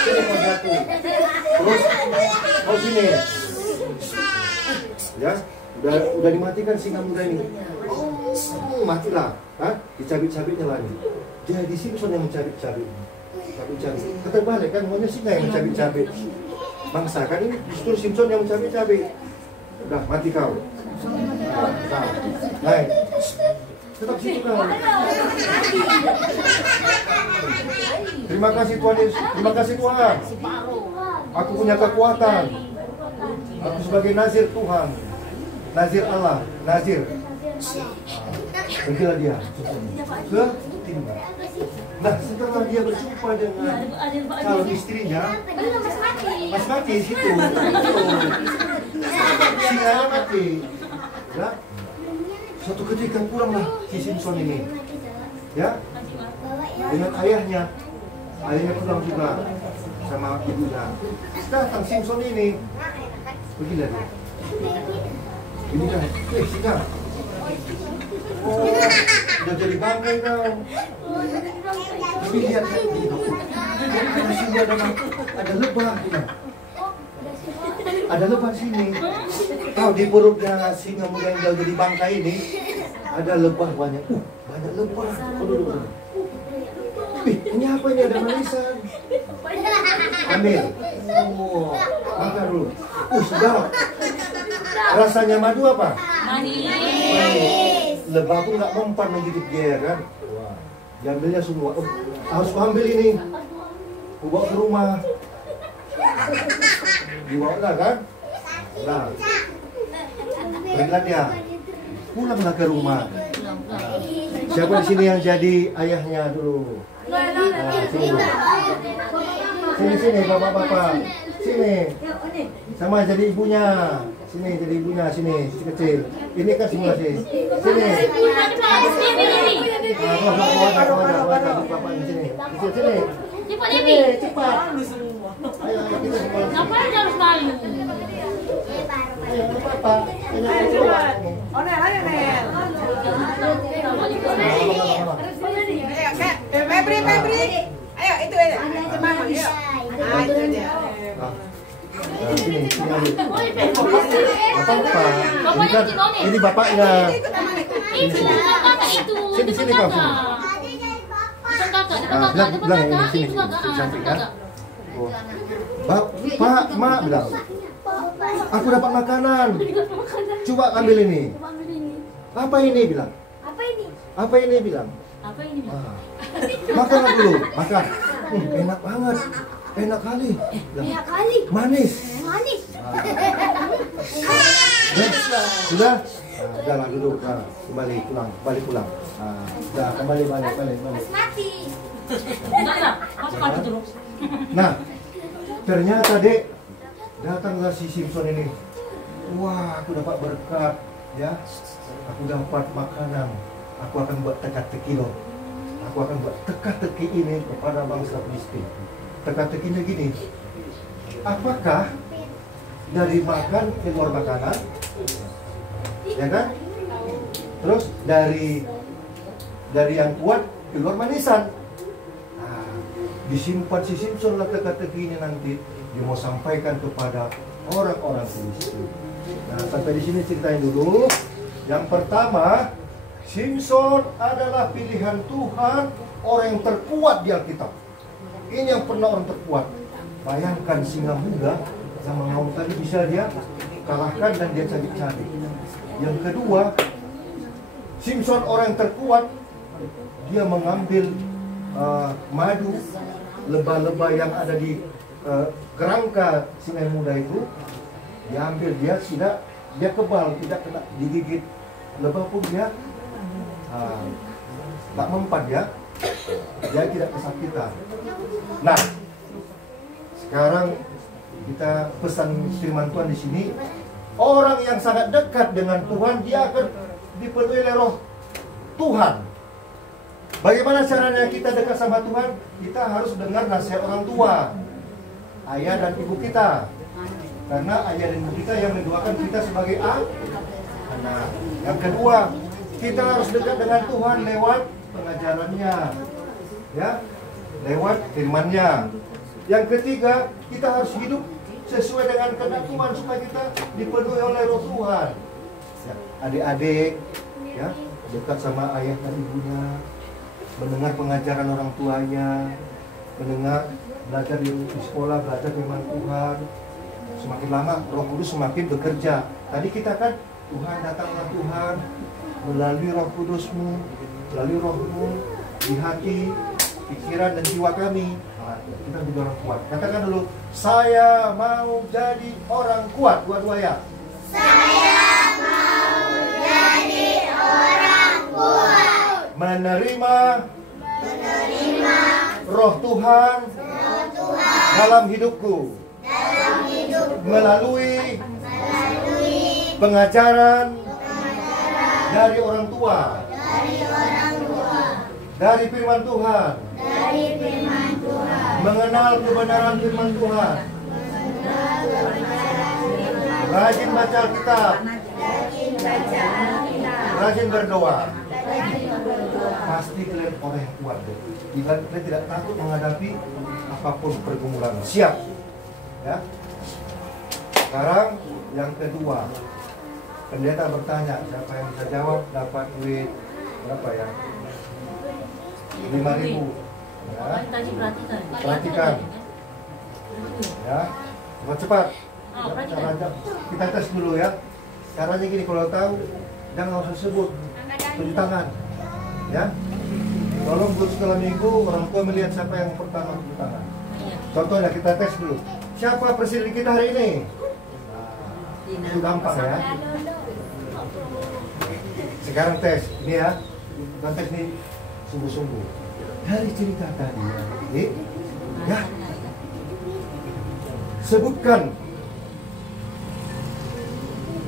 Sini kau jatuh. Terus, kau sini. Ya, udah dimatikan singa muda ini. Matilah. Dicabik-cabiknya lagi. Jadi Simson yang mencabik-cabik. Kata balik kan, maunya singa yang mencabik-cabik. Bangsa kan ini justru Simson yang mencabik-cabik. Udah, mati kau. Naik. Tetap situ kau. Terima kasih Tuhan Yesus. Terima kasih Tuhan. Aku punya kekuatan. Aku sebagai Nazir Tuhan. Nazir Allah. Nazir. Pergilah dia ke Timna. Nah, setelah dia berjumpa dengan calon istrinya, Mas mati di situ. Singanya mati. Ya. Suatu ketika pulanglah si Simson ini. Ya. Dengan ayahnya. Ayahnya pulang juga sama ibunya. Datang Simson ini. Pergilah dia. Ini kan, singa. Oh, udah jadi bangkai kau. Tapi lihat kan, di sini ada lebah. Ada lebah sini. Tahu di perutnya singa muda yang jauh jadi bangkai ini, Ada lebah banyak. Banyak lebah. Ini apa ini, ada manisan? Ambil. Makan dulu. Sedap. Rasanya madu apa? Manis. Lebah pun nggak mempan menggigit dia kan? Diambilnya semua. Harus ambil ini. Bawa ke rumah. Dibawa lah kan? Nah. Berilah dia. Pulanglah ke rumah. Siapa di sini yang jadi ayahnya dulu? Sini bapak-bapak. Sini. Sama jadi ibunya. Sini jadi ibunya, sini kecil. Ini kan simulasi. Sini. Bapak di sini. Sini. Cepat. Ayo kita semua. Ngapain harus malu? Ayo Bapak. Onel, ayo Nel. Febri. Ayo itu aja. Mama, yuk. Itu aja. Sini ini bapaknya. Sini kamu. Bilang ini sini cantik kan? Pak, Mak bilang. Aku dapat makanan. Coba ambil ini. Apa ini bilang? Apa ini bilang? Makan dulu, makan. Enak banget. Enak kali. Manis. Sudah? Udahlah duduk. Kembali pulang. Udah kembali balik. Nah, ternyata Dek, datanglah si Simpson ini. Wah, aku dapat berkat, ya. Aku dapat makanan. Aku akan buat teka-teki loh. Aku akan buat teka-teki ini kepada bangsa Filistin. Teka-tekinya gini. Apakah dari makan keluar makanan? Ya kan? Terus dari yang kuat keluar manisan. Nah, disimpan si Simpson lah teka-teki ini nanti. Dia mau sampaikan kepada orang-orang Filistin. Nah, sampai di sini ceritain dulu. Yang pertama, Simpson adalah pilihan Tuhan, orang yang terkuat di Alkitab. Ini yang pernah orang terkuat. Bayangkan singa muda yang mengaum tadi bisa dia kalahkan dan dia cari-cari. Yang kedua, Simpson orang yang terkuat. Dia mengambil madu lebah-lebah yang ada di kerangka singa muda itu. Dia ambil, dia kebal, tidak kena digigit lebah pun dia tak mempan ya. Dia tidak kesakitan. Nah, sekarang kita pesan firman Tuhan di sini. Orang yang sangat dekat dengan Tuhan, dia akan dipenuhi oleh Roh Tuhan. Bagaimana caranya kita dekat sama Tuhan? Kita harus dengar nasihat orang tua, ayah dan ibu kita. Karena ayah dan ibu kita yang mendoakan kita sebagai anak. Yang kedua, kita harus dekat dengan Tuhan lewat pengajarannya, ya, lewat firman-Nya. Yang ketiga, kita harus hidup sesuai dengan kehendak Tuhan supaya kita dipenuhi oleh Roh Tuhan. Ya, adik-adik, ya, dekat sama ayah dan ibunya, mendengar pengajaran orang tuanya, belajar di sekolah, belajar firman Tuhan. Semakin lama Roh Kudus semakin bekerja. Tadi kita kan, Tuhan datanglah Tuhan melalui Roh Kudus-Mu, melalui Roh-Mu di hati, pikiran dan jiwa kami. Nah, kita jadi orang kuat. Katakan dulu, saya mau jadi orang kuat. Dua-dua ya. Saya mau jadi orang kuat. Menerima Roh Tuhan dalam hidupku. Melalui pengajaran dari orang tua, dari firman Tuhan, mengenal kebenaran firman Tuhan, rajin baca Alkitab, rajin berdoa. Pasti kalian orang yang kuat deh. Kalian tidak takut menghadapi apapun pergumulan. Siap? Ya. Sekarang yang kedua, pendeta bertanya, siapa yang bisa jawab dapat duit berapa ya? 5.000. Ya. Tadi perhatikan. Perhatikan. Ya, cepat. Caranya kita tes dulu ya. Caranya gini, kalau tahu jangan langsung sebut, tunjuk tangan. Ya. Tolong buat setelah minggu orang tua melihat siapa yang pertama tunjuk tangan. Contohnya kita tes dulu. Siapa presiden kita hari ini? Nah, itu gampang ya. Sekarang tes ini ya. Bukan tes ini sungguh-sungguh. Dari cerita tadi ya. Sebutkan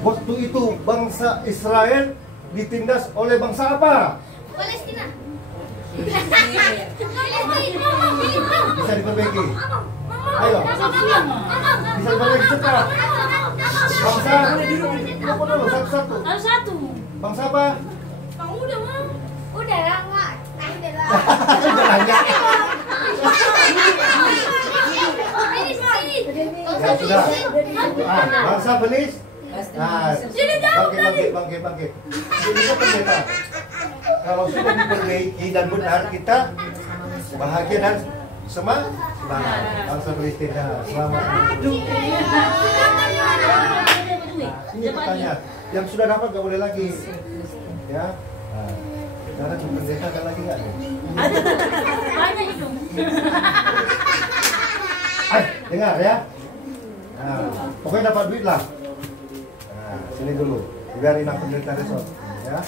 waktu itu bangsa Israel ditindas oleh bangsa apa? Palestina. Bisa diperbaiki. Ayo. Bisa diperbaiki cepat. Bangsa. Apa dulu satu-satu. Satu. Bangsa apa? Udah mah. Udah lama. Udah nanya. Ya sudah. Bangsa Benis. Nah, bangkit. Ini kan pendeta. Kalau sudah diperbaiki dan benar, kita bahagia dan semangat. Bangsa Palestina selamat. Ini pertanyaan. Yang sudah dapat nggak boleh lagi. Ya. Nah, sekarang pendeta ada lagi nggak? Banyak itu. Dengar ya. Nah, pokoknya dapat duit lah. Nah, sini dulu. Biar inang pendeta resort. Ya.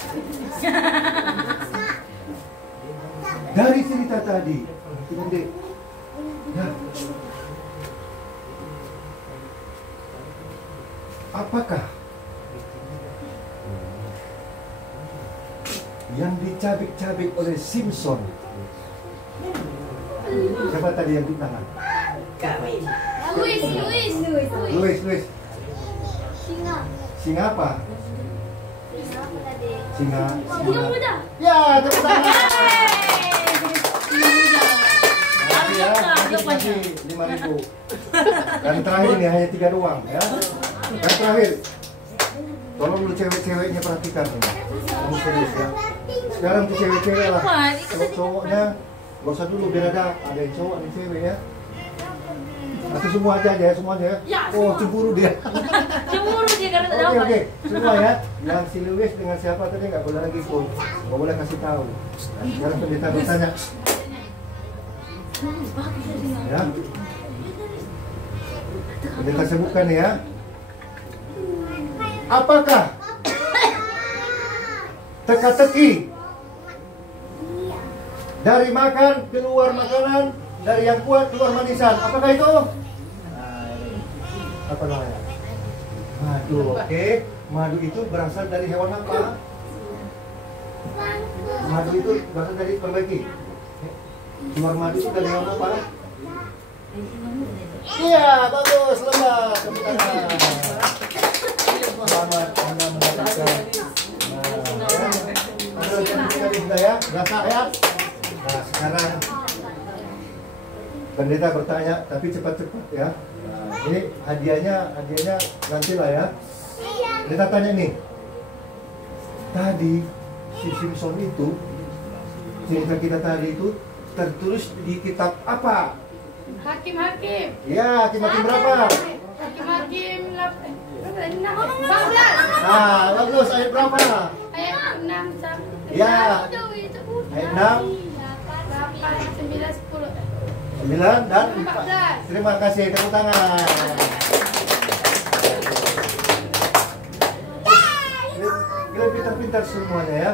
Dari cerita tadi, ya. Apakah yang dicabik-cabik oleh Simpson? Siapa tadi yang di tangan? Luis. Singa apa? Singa. Ya, tepuk tangan. Ya, kasih 5.000. Dan terakhir ini hanya 3 doang ya. Dan terakhir, tolong lu cewek-ceweknya perhatikan nih. Kamu serius ya. Sekarang tuh cewek-cewek lah. Kalau cowoknya gak usah dulu biar ada yang cowok ada yang cewek ya. Atau semua aja ya, semuanya ya. Oh, cemburu dia. Cemburu dia karena tak dapat. Oke, semua ya. Yang si Luis dengan siapa tadi nggak boleh lagi ikut. Nggak boleh kasih tahu. Nah, sekarang pendeta bertanya. Ya. Pendeta sebutkan ya. Apakah teka-teki dari makan keluar makanan, dari yang kuat keluar manisan? Apakah itu? Apa namanya? Madu. Oke. Madu itu berasal dari hewan apa? Madu itu berasal dari perbaiki. Keluar madu itu dari hewan apa? Iya, bagus, lemah. Selamat Anda mendapatkan. Ada yang sudah ya, berasa ya. Nah, sekarang pendeta bertanya, tapi cepat-cepat ya. Nah, ini hadiahnya nanti lah ya. Pendeta tanya nih. Tadi si Simpson itu, cerita kita tadi itu tertulis di kitab apa? Hakim-hakim. Ya, hakim-hakim berapa? Hakim-hakim 14. Nah, bagus. Ayat berapa? Ayat 6 sampai Ya. Ayat 6, 8, 9, 10. 9 dan 4. 14. Terima kasih, tepuk tangan. Kalian pintar-pintar semuanya ya.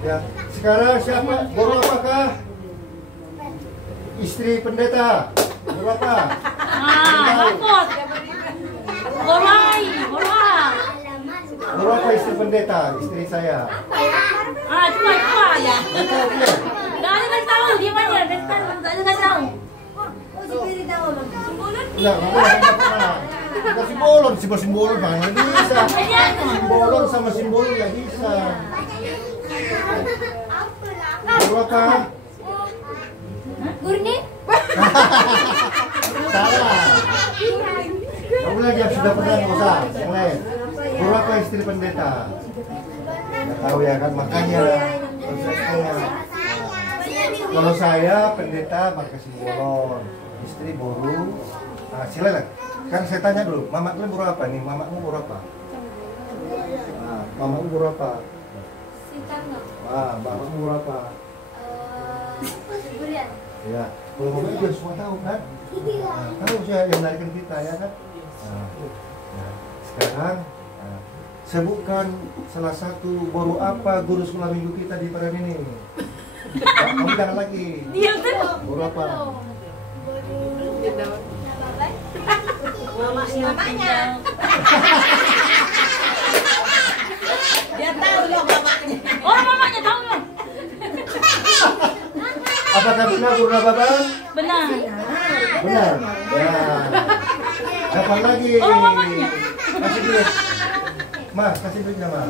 Ya. Sekarang siapa? Guru apakah? Istri pendeta. Guru apa? Lapor. Borai. Guru apa istri pendeta? Istri saya. Cuma ya. Betul, betul. Enggak ada kasih tahu, diam aja. Tak ada kasih tahu. Enggak boleh pernah. Kita simbolon nggak bisa. Simbolon sama simbolon nggak bisa. Guru apa? Gurni? Salah. Kamu lagi yang sudah pernah nggak usah. Yang lain. Guru Berapa istri pendeta? Nggak tahu ya kan, makanya prosesnya. Kalau saya pendeta makasih bolon, istri boru. Nah, silakan. Kan saya tanya dulu, mamaku boru apa nih? Mamamu boru apa? Nah, mamamu boru apa? Wah, mamamu boru apa? Ya, kalau mama juga semua tahu kan? Nah, tahu saya yang menarikkan kita ya kan? Nah, sekarang sebutkan salah satu boru apa guru sekolah minggu kita di Paren ini. Kamu jangan lagi. Boru apa? Mamanya. Dia tahu loh bapaknya. Oh, mamanya tahu loh. Apakah benar guru Nababan? Benar. Benar. Ya. Kapan lagi? Oh, mamanya. Kasih duit. Mas, kasih duitnya, Mas.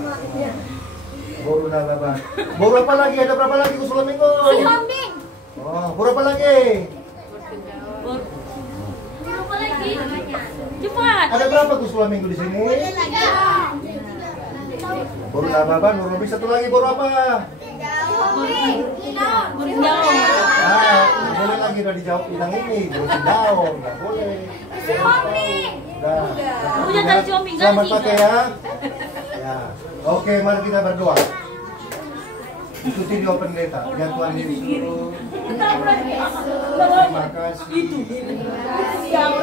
Boru Nababan. Boru apa lagi? Ada berapa lagi usul minggu? Kambing. Oh, boru apa lagi? Apa lagi? Cepat. Ada berapa usul minggu di sini? Boru Nababan, boru lebih satu lagi boru apa? Burung jauh. Ah, boleh lagi udah dijawab bidang ini, boru daun, nggak boleh. Nah, Udah tadi suami selamat ganti. pakai ya. Ya, oke, mari kita berdoa. Ikuti doa pendeta. Ya Tuhan Yesus, terima kasih.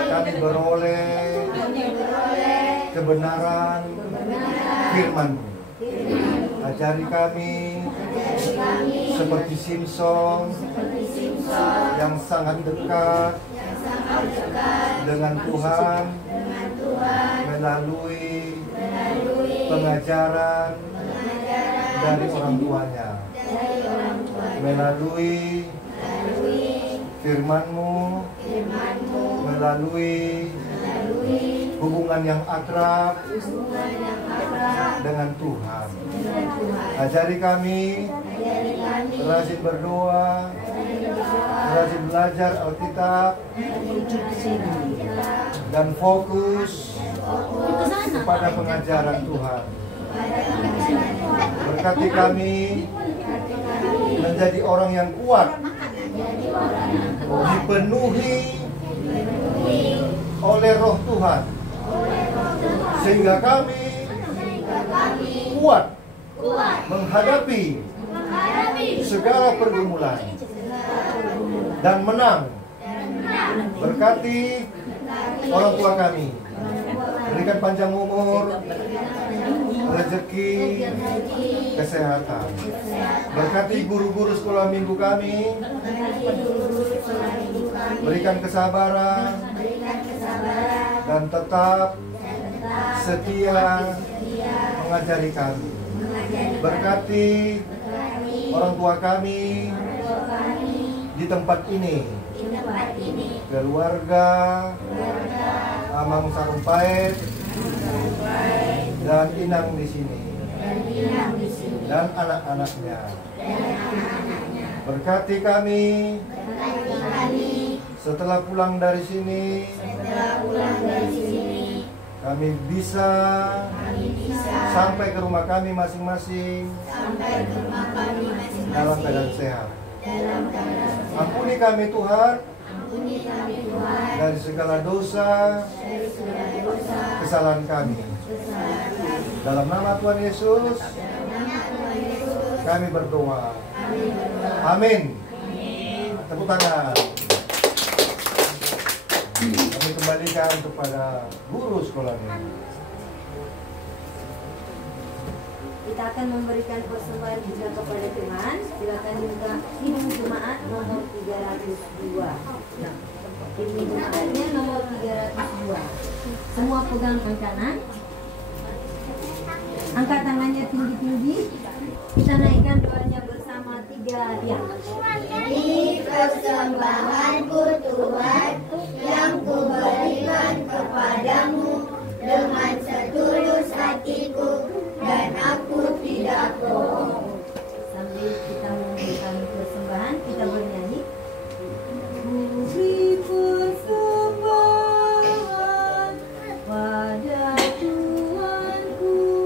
Kami beroleh kebenaran firman-Mu. Ajari kami seperti Simpson yang sangat dekat dengan Tuhan melalui pengajaran dari orang tuanya, melalui firman-Mu, melalui hubungan yang akrab dengan Tuhan. Ajari kami rajin berdoa, rajin belajar Alkitab, dan fokus kepada pengajaran Tuhan. Berkati kami menjadi orang yang kuat, dipenuhi oleh Roh Tuhan, sehingga kami kuat menghadapi segala pergumulan dan menang. Berkati orang tua kami, berikan panjang umur, rezeki, kesehatan. Berkati guru-guru sekolah minggu kami, berikan kesabaran dan tetap setia mengajari kami. Berkati orang tua kami di tempat ini, keluarga Amang Sarumpait dan Inang di sini, dan anak-anaknya. Berkati kami setelah pulang dari sini, kami bisa sampai ke rumah kami masing-masing dalam keadaan sehat. Ampuni kami Tuhan dari segala dosa, kesalahan kami. Dalam nama Tuhan Yesus kami berdoa. Amin. Tepuk tangan. Kami kembalikan kepada guru sekolah ini. Kita akan memberikan persembahan juga kepada Tuhan. Silakan juga himne jemaat nomor 302. Himne jemaatnya nomor 302. Semua pegang kanan. Angkat tangannya tinggi-tinggi. Kita naikkan doanya bersama 3 diam. Ini persembahanku Tuhan yang kuberikan kepadamu dengan setulus hatiku dan aku tidak bohong. Sambil kita memberikan persembahan, kita bernyanyi. Beri persembahan pada Tuhanku.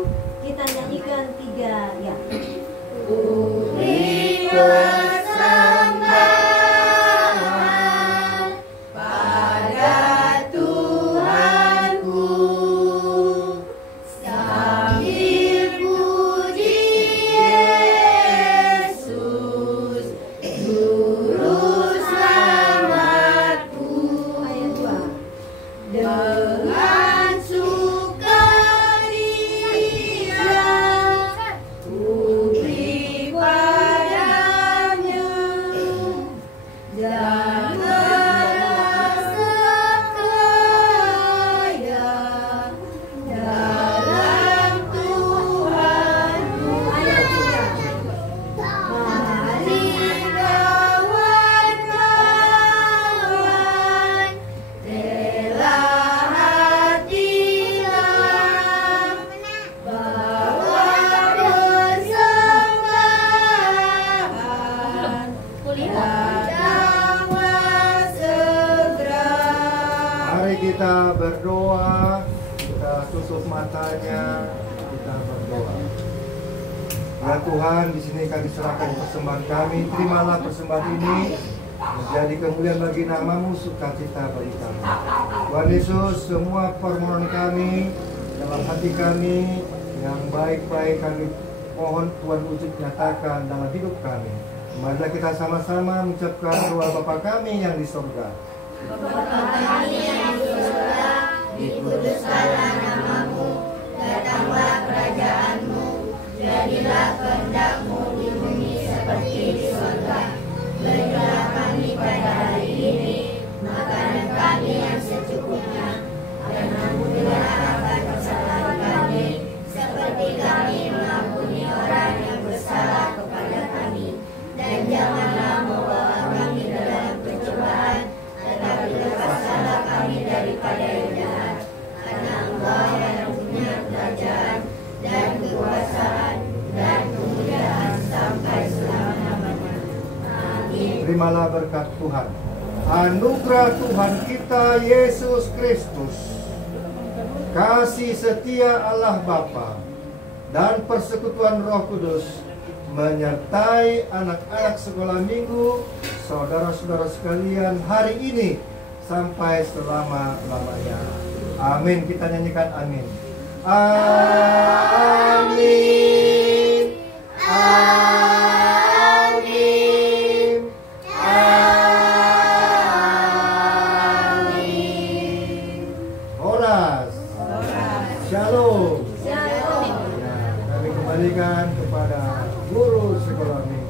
kita berdoa, kita tutup matanya, kita berdoa. Ya Tuhan, di sini kami serahkan persembahan kami. Terimalah persembahan ini menjadi kemuliaan bagi nama-Mu, sukacita bagi kami. Tuhan Yesus, semua permohonan kami dalam hati kami yang baik-baik kami mohon Tuhan wujud nyatakan dalam hidup kami. Mari kita sama-sama mengucapkan doa Bapa kami yang di surga. Bapa kami yang di surga, dikuduskanlah nama-Mu, datanglah kerajaan-Mu, jadilah kehendak-Mu di bumi seperti di surga. Berilah kami pada hari ini makanan kami yang secukupnya, dan ampunilah akan kesalahan kami, seperti kami mengampuni orang yang bersalah kepada kami. Dan janganlah membawa kami dalam pencobaan, tetapi lepaskanlah kami daripada yang jahat. Karena Engkau yang punya kerajaan dan kekuasaan dan kemuliaan sampai selama-lamanya. Amin. Terimalah berkat Tuhan. Anugerah Tuhan kita Yesus Kristus, kasih setia Allah Bapa, dan persekutuan Roh Kudus menyertai anak-anak sekolah minggu, saudara-saudara sekalian hari ini sampai selama-lamanya. Amin. Kita nyanyikan amin. Amin. Amin. Amin. Horas. Shalom. Shalom. Ya, kami kembalikan kepada guru sekolah minggu.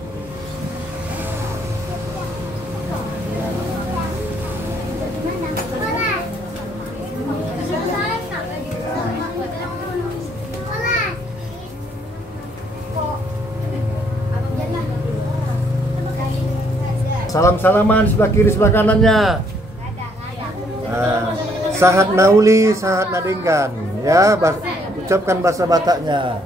Salam-salaman sebelah kiri sebelah kanannya. Nah, sahat nauli, sahat nadenggan. Ya, ucapkan bahasa Bataknya.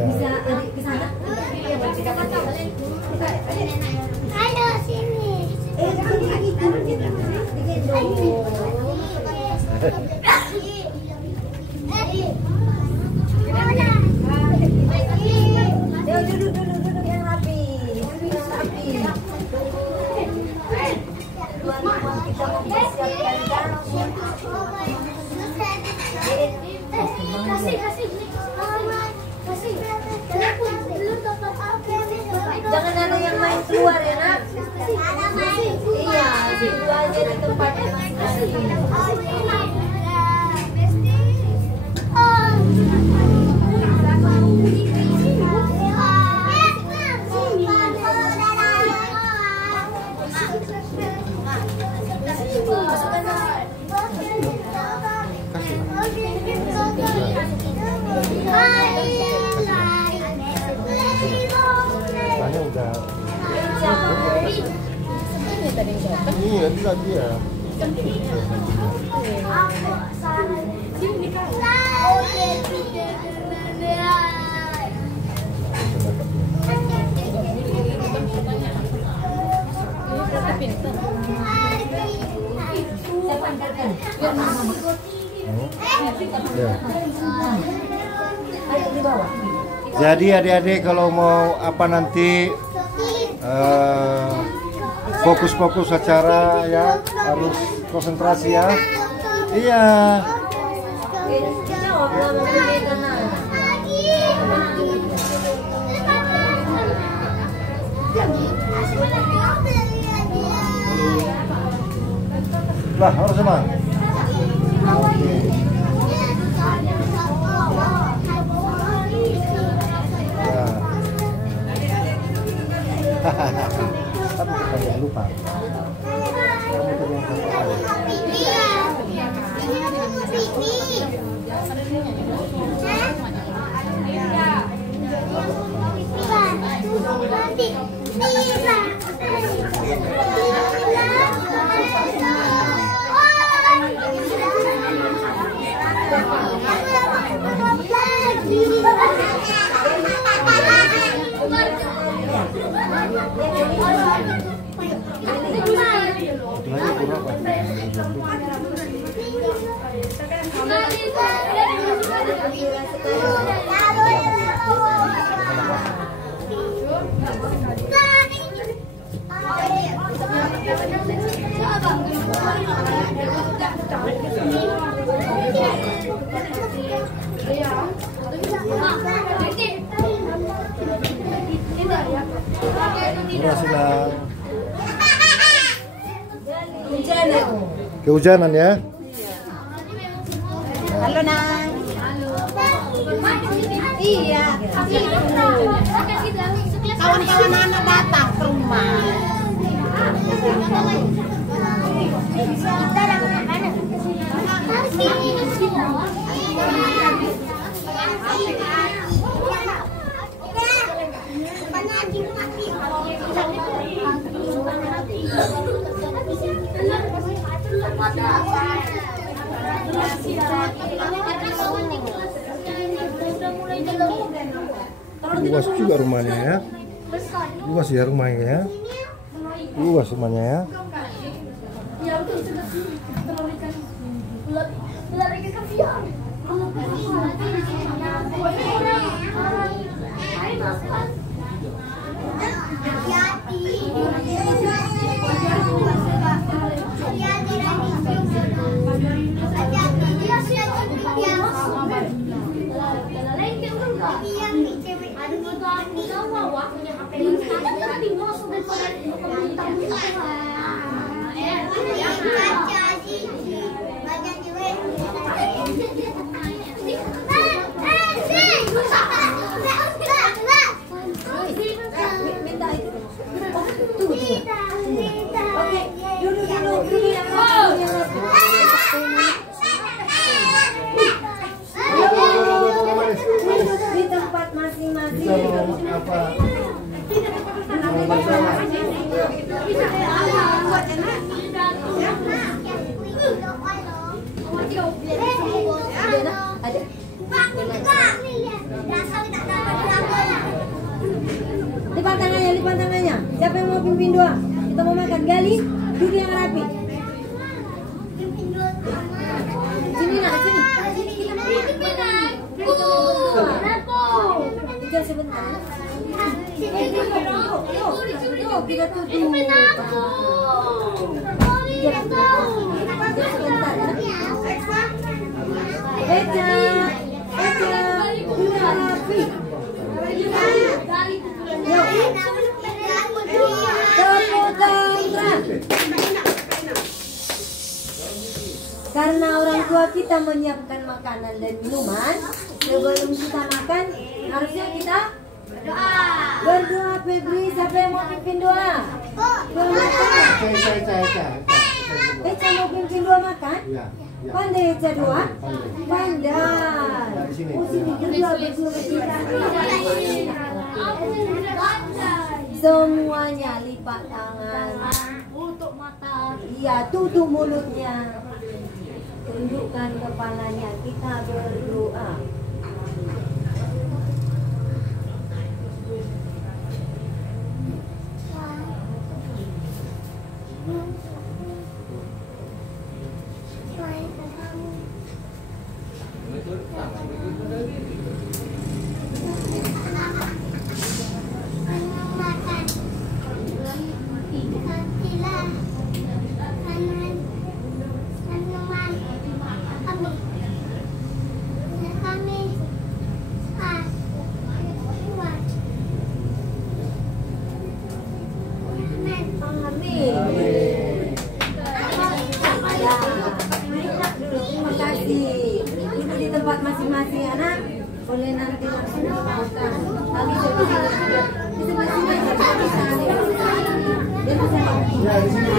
Bisa adik ke sana? Halo, sini. Duduk yang rapi. Duduk yang rapi. Tuan-tuan kita mempersiapkan jangan ada yang main keluar ya nak. Iya, situ aja di tempat yang masing-masing. Tanya udah. Iya, itu lagi ya. Jadi adik-adik kalau mau apa nanti fokus-fokus acara ya, harus konsentrasi ya. Iya. Lah, harus emang. Tapi jangan lupa. berapa? Murah silang. Kehujanan ya. Halo Nang. Iya. Kawan-kawan anak datang ke rumah. Luas juga rumahnya ya. Luas ya rumahnya ya. Luas rumahnya ya. Di tempat masing-masing. Apa? Lipat tangannya. Siapa yang mau pimpin doa? Kita mau makan. Gali, duduk yang rapi. Sini nak, sini. Kita sebentar. Yuk, kita tutup. Sebentar ya. Eja, duduk yang rapi. Yuk. Tepuk tangan. Karena orang tua kita menyiapkan makanan dan minuman, sebelum kita makan harusnya kita berdoa. Febri, siapa yang mau pimpin doa? Eca mau pimpin doa makan? Pandai Eca doa? Pandai. Sini berdua kita. Semuanya lipat tangan. Tutup mata. Iya, tutup mulutnya. Tundukkan kepalanya, kita berdoa. Terima kasih. Duduk di tempat masing-masing anak. Boleh nanti langsung makan. Tapi di sebelah sini aja bisa. Dia bisa. Ya, di sini.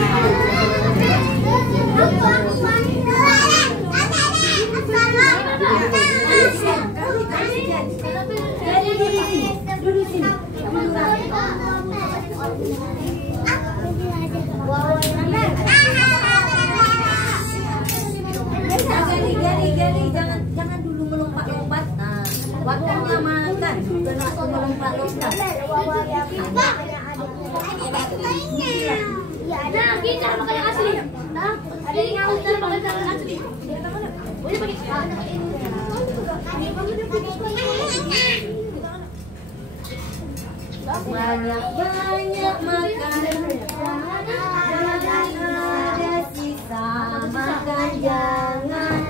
Duduk sini. Gali, jangan dulu melompat-lompat. Nah, waktunya makan, bukan waktu melompat-lompat. Nah, kita makan yang asli. Nah, Banyak-banyak makan, jangan ada sisa makan, jangan.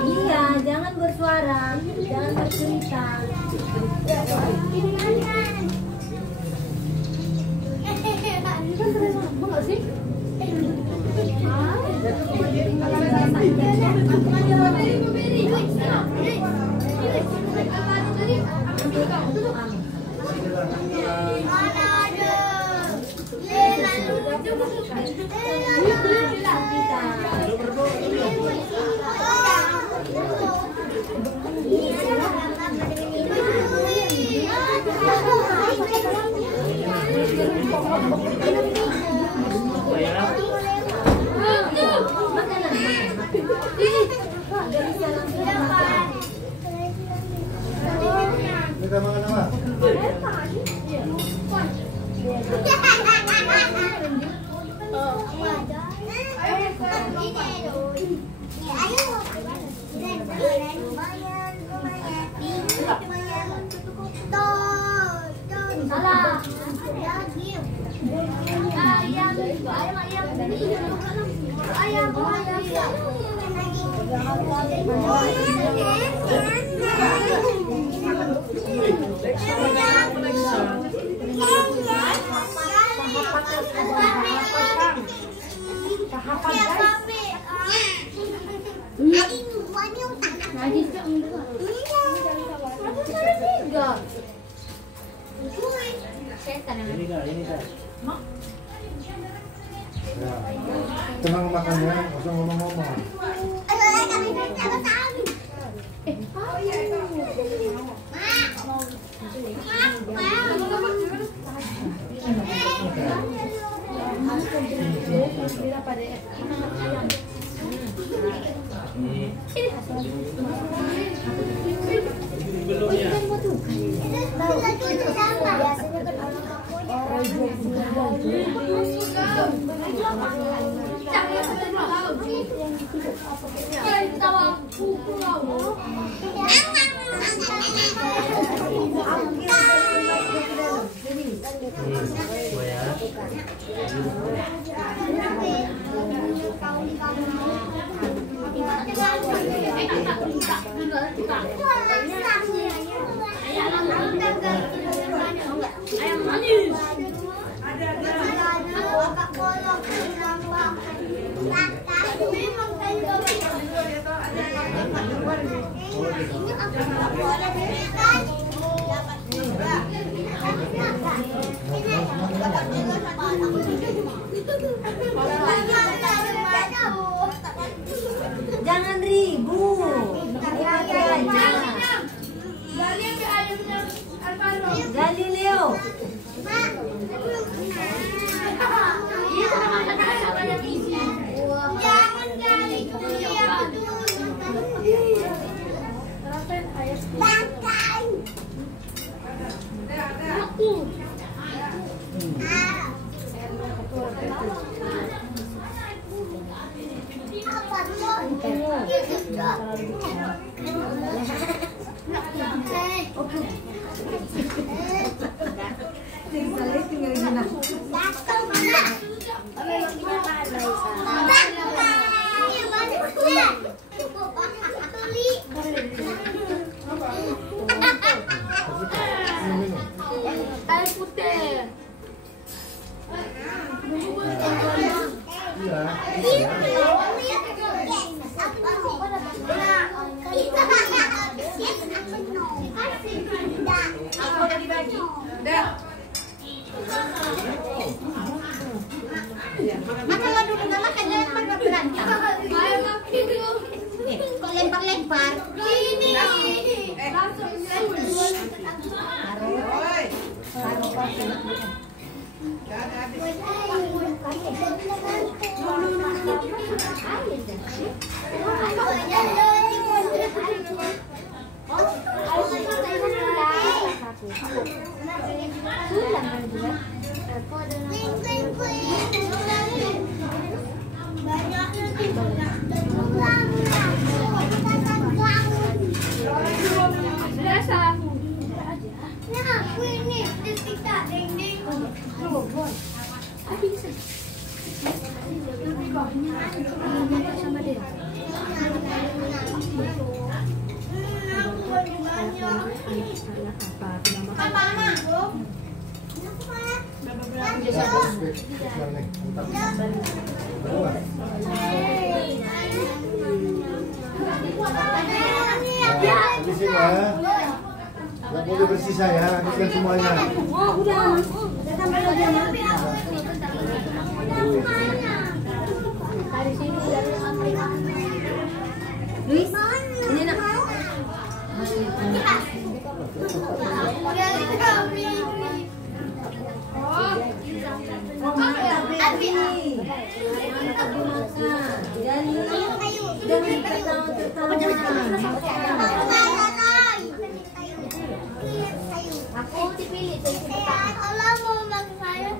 Iya, jangan bersuara, jangan bercerita. Kita makan apa? Ini kak. Ya. Tenang makannya, nggak usah ngomong-ngomong. Jangan ribut. Galileo. Air putih. Makan dulu, nggak makan, lempar nggak berantem. Kok lempar-lempar? Ini. Banyak Di sini ya. Nggak boleh bersisa ya, habiskan semuanya. Oh, udah. Saya tambah lagi ya. Dari sini dari Luis, ini nak. Oh, mantap ini. Mantap dimakan. Jangan tertawa-tertawa. aku dipilih dari Allah mau makan saya.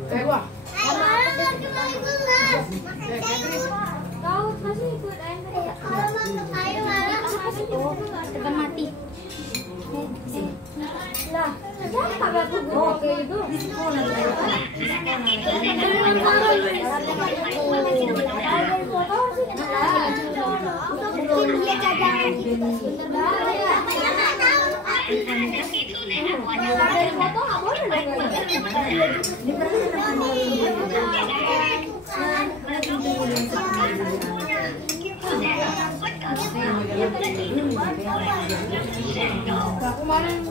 kau masih ikut ayam tadi Kalau makan saya malah tekan mati. Lah, siapa batu gua kayak itu? Di sekolah. dia cadangan gitu. Dari foto nggak boleh Kemarin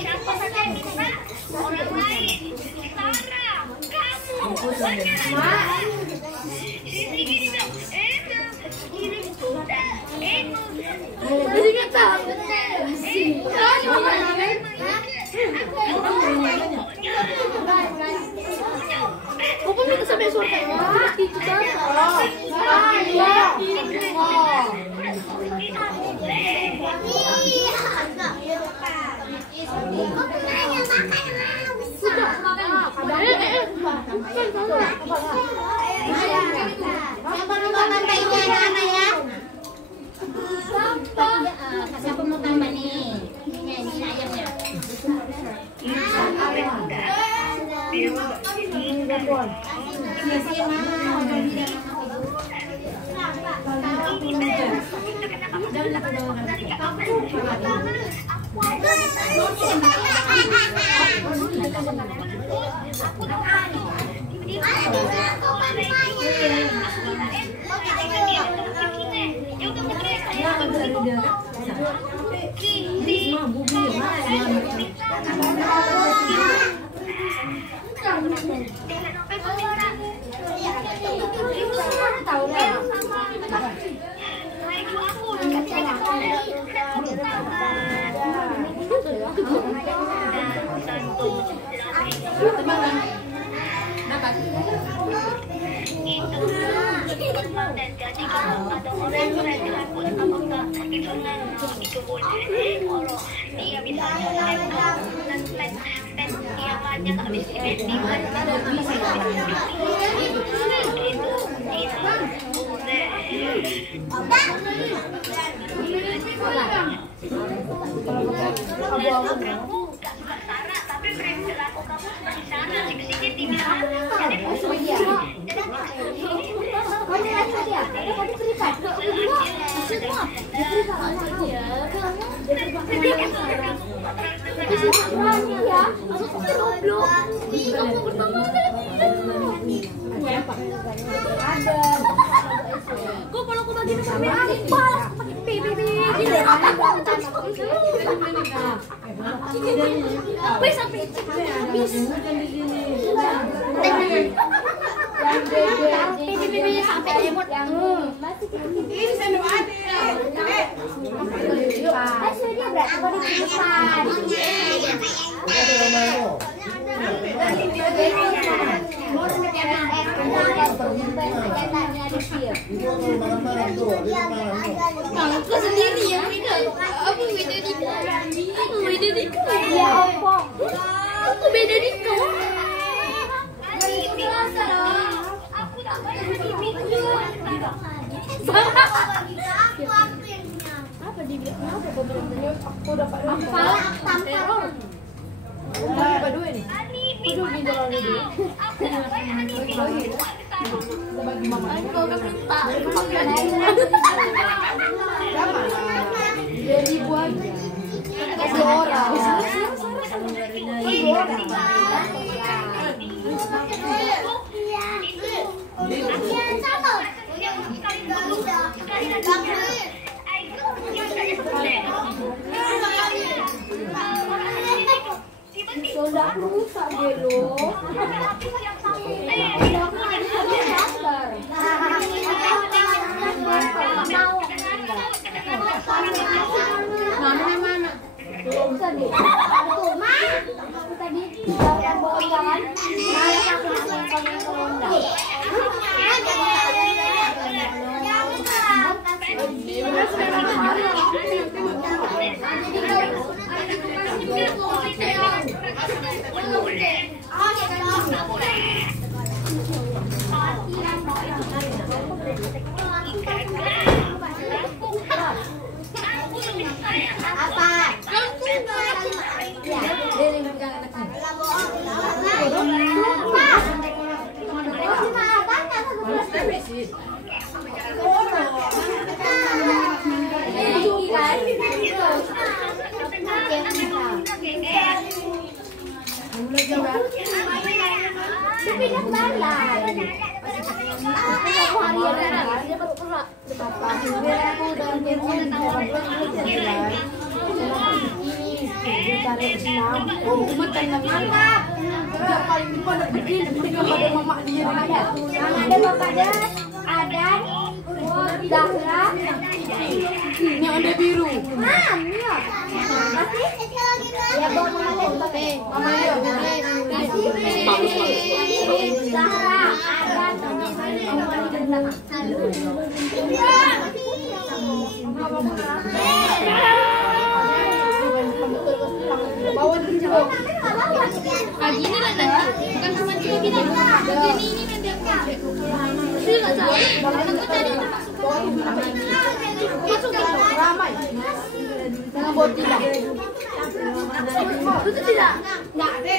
Siapa saja yang bisa orang lain. Sarah, kamu, Kok minta sampai suara gitu kan? Siapa mau tambah nih? Ini ayamnya. Dan jadi kalau ada orang yang takut apakah itu boleh kalau dia misalnya lempar dan pen yang banyak habis dibandingkan itu tidak boleh. Kamu gak suka Sarah tapi perilaku kamu seperti Sarah sedikit dibilang jadi Kok kalau aku bagi sama balas pakai PBB gitu habis sampai habis PBB sampai remote ini saya ada Hasilnya berarti kalau di depan. Aku sendiri yang minum. Aku beda di Aku beda di Ya apa? Aku beda di aku tak Apa dibilang? Kenapa kau bilang aku dapat Tampar. Berdua nih. Aku di dalam dulu. Jadi buat kasih orang. Sudah rusak dulu. Mana? Tadi. Tadi yang bawa jalan. Malah aku yang kelonda. Ada bapaknya, ada Zahra, ini ada biru. Ya. Ya bawa mama lihat mama Zahra, Pagi ini lah nanti, bukan cuma juga gini. Bagian ini nanti aku cek. Sudah nggak tahu. Aku tadi masuk ke ramai. Jangan bawa tidak. Itu tidak. Nggak ada.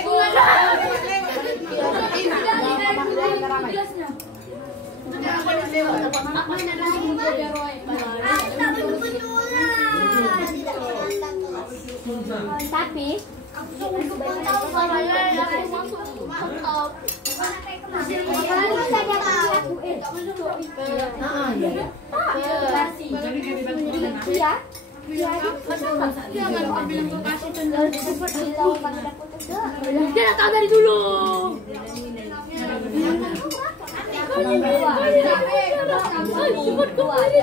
Tapi dia datang dari dulu. Coba tengok lagi.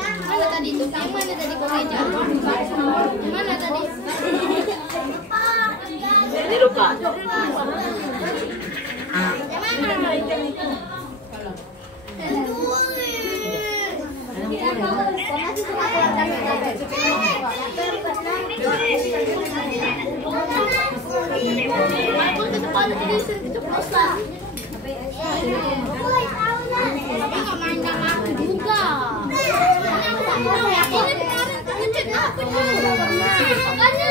Mana tadi itu? Yang mana tadi kau meja? Yang mana tadi? Ini lupa. Aku tetap ada di sini keceplosan. Tapi nggak main sama aku juga. Ini kemarin ngecek aku dulu. Makanya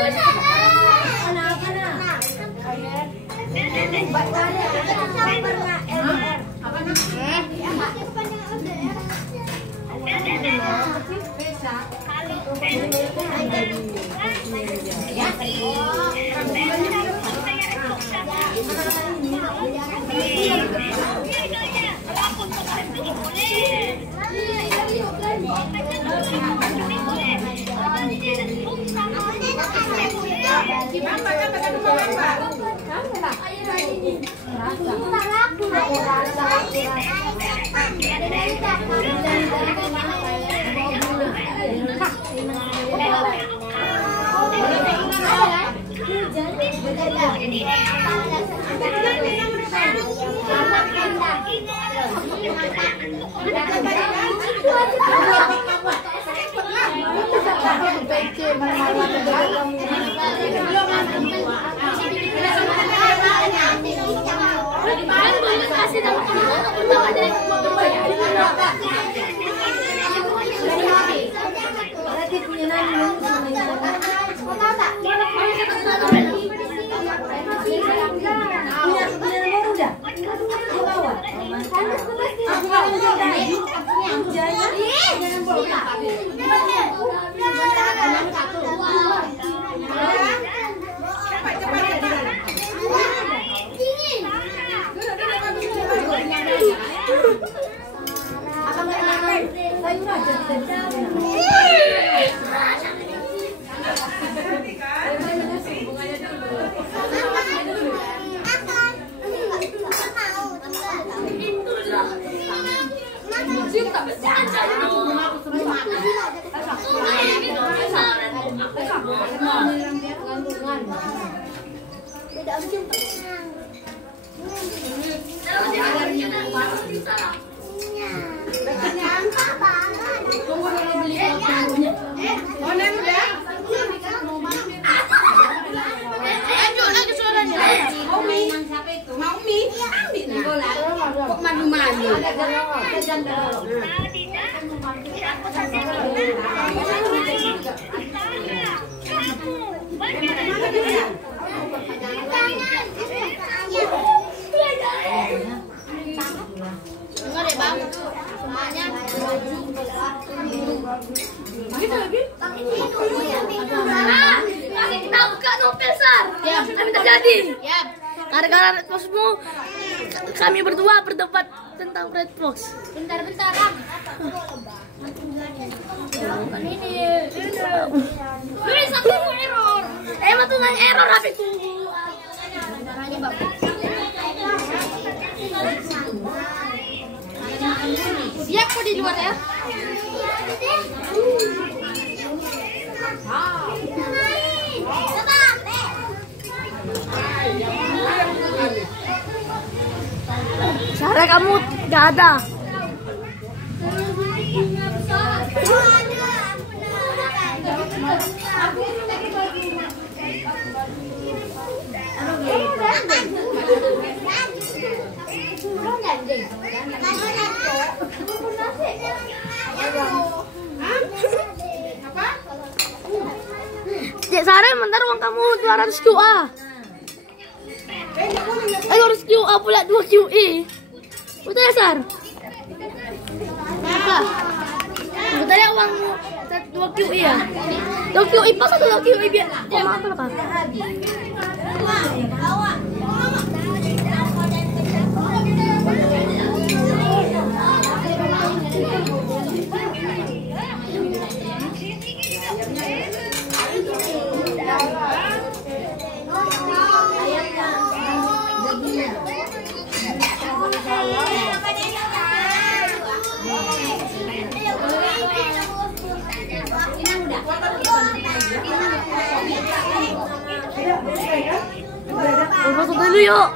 mainan dulu. Mau tahu tak? Punya baru dah. Mau bawa? Aku mau jadi. Gara-gara Red Foxmu, kami berdua berdebat tentang Red Fox. Bentar-bentar. Bukan ini. Wih, sampai error. Emang tuh nanya error HP-ku. Siap kok di luar ya? Cara kamu gak ada. Cek Sarah, bentar uang kamu 200 QA. Harus QA pula 2 QE. Betul ya, Sar? Apa? Betul ya uang 2 QE ya? 2 QE pas atau 2 QE biar? Kok mahal apa? Foto dulu yuk.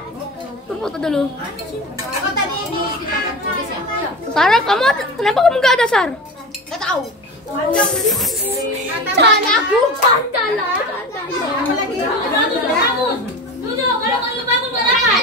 Foto dulu. Sarah, kenapa kamu gak ada, Sar? Gak tahu. Cara aku pandalah. Duduk, kalau kamu bangun buat apa?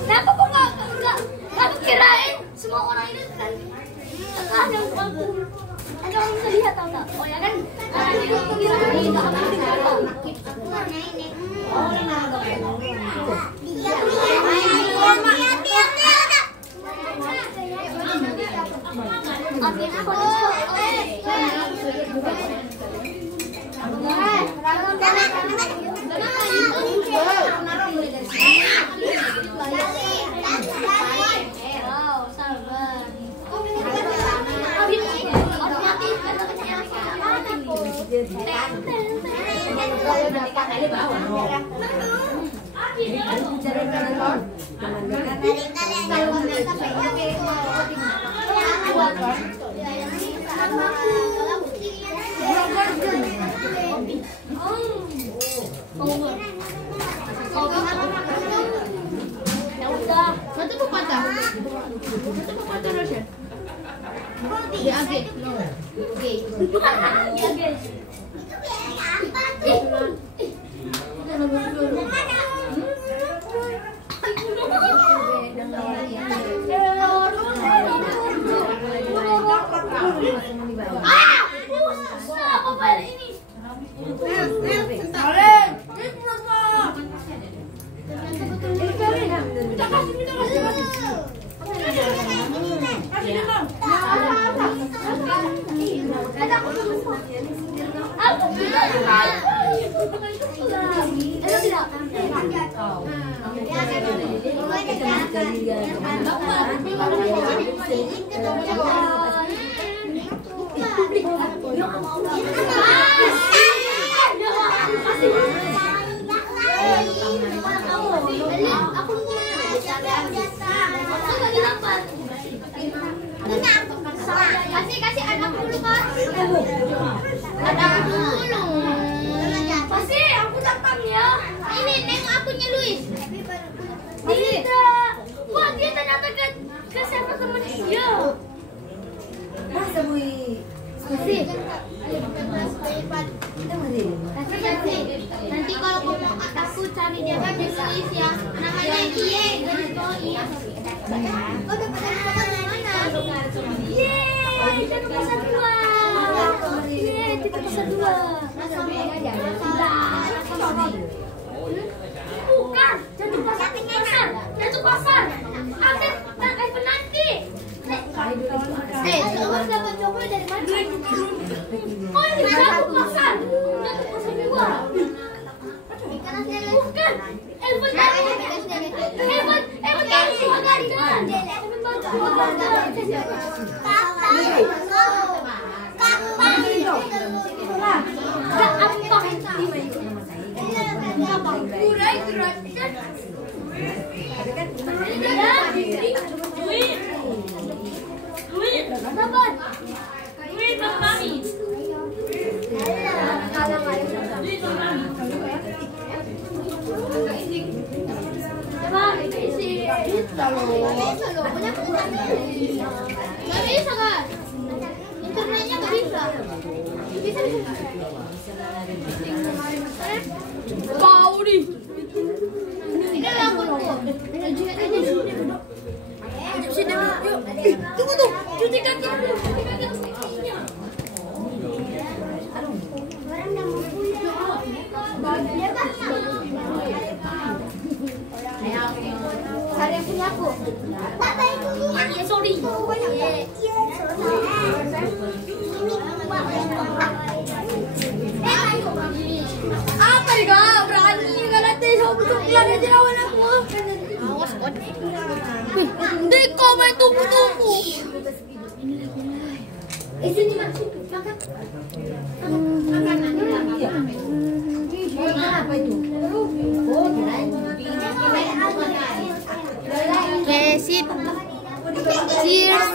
Kenapa kok nggak kirain semua orang ini kan ada orang bisa lihat tau nggak? Oh ya kan? Kasih anak dulu kan? Anak dulu. Pasti aku datang ya. Ini nengok akunnya Luis. Tidak. Wah dia ternyata ke siapa teman dia. Masa Bui? Kasih. Nanti kalau mau aku cari dia kan di Luis ya. Namanya Iye. Iya. Oh dapat dari mana? Yeay, kita pasar 2. Yeay, kita pasar 2. Bukan, jatuh pasar. Jatuh pasar. Atlet penanti. Kamu dapat coklat dari mana? Oh, ini jatuh pasar. Jatuh pasar 2. Bukan. Evan Nggak bisa kan? Internetnya nggak bisa. Bisa. Kau nih. Ini langsung. Sini yuk. Tunggu tuh. Cuci kaki dulu. Cuci kaki kakinya. Cari yang punya aku. Iya, sorry. Apa nih kak? Berani nggak nanti sama coklat aja lawan aku. Awas kok. Dek, kau main tunggu-tunggu. Sini masuk. Makan. Apa itu? Oh, kirain. Sip. Cheers.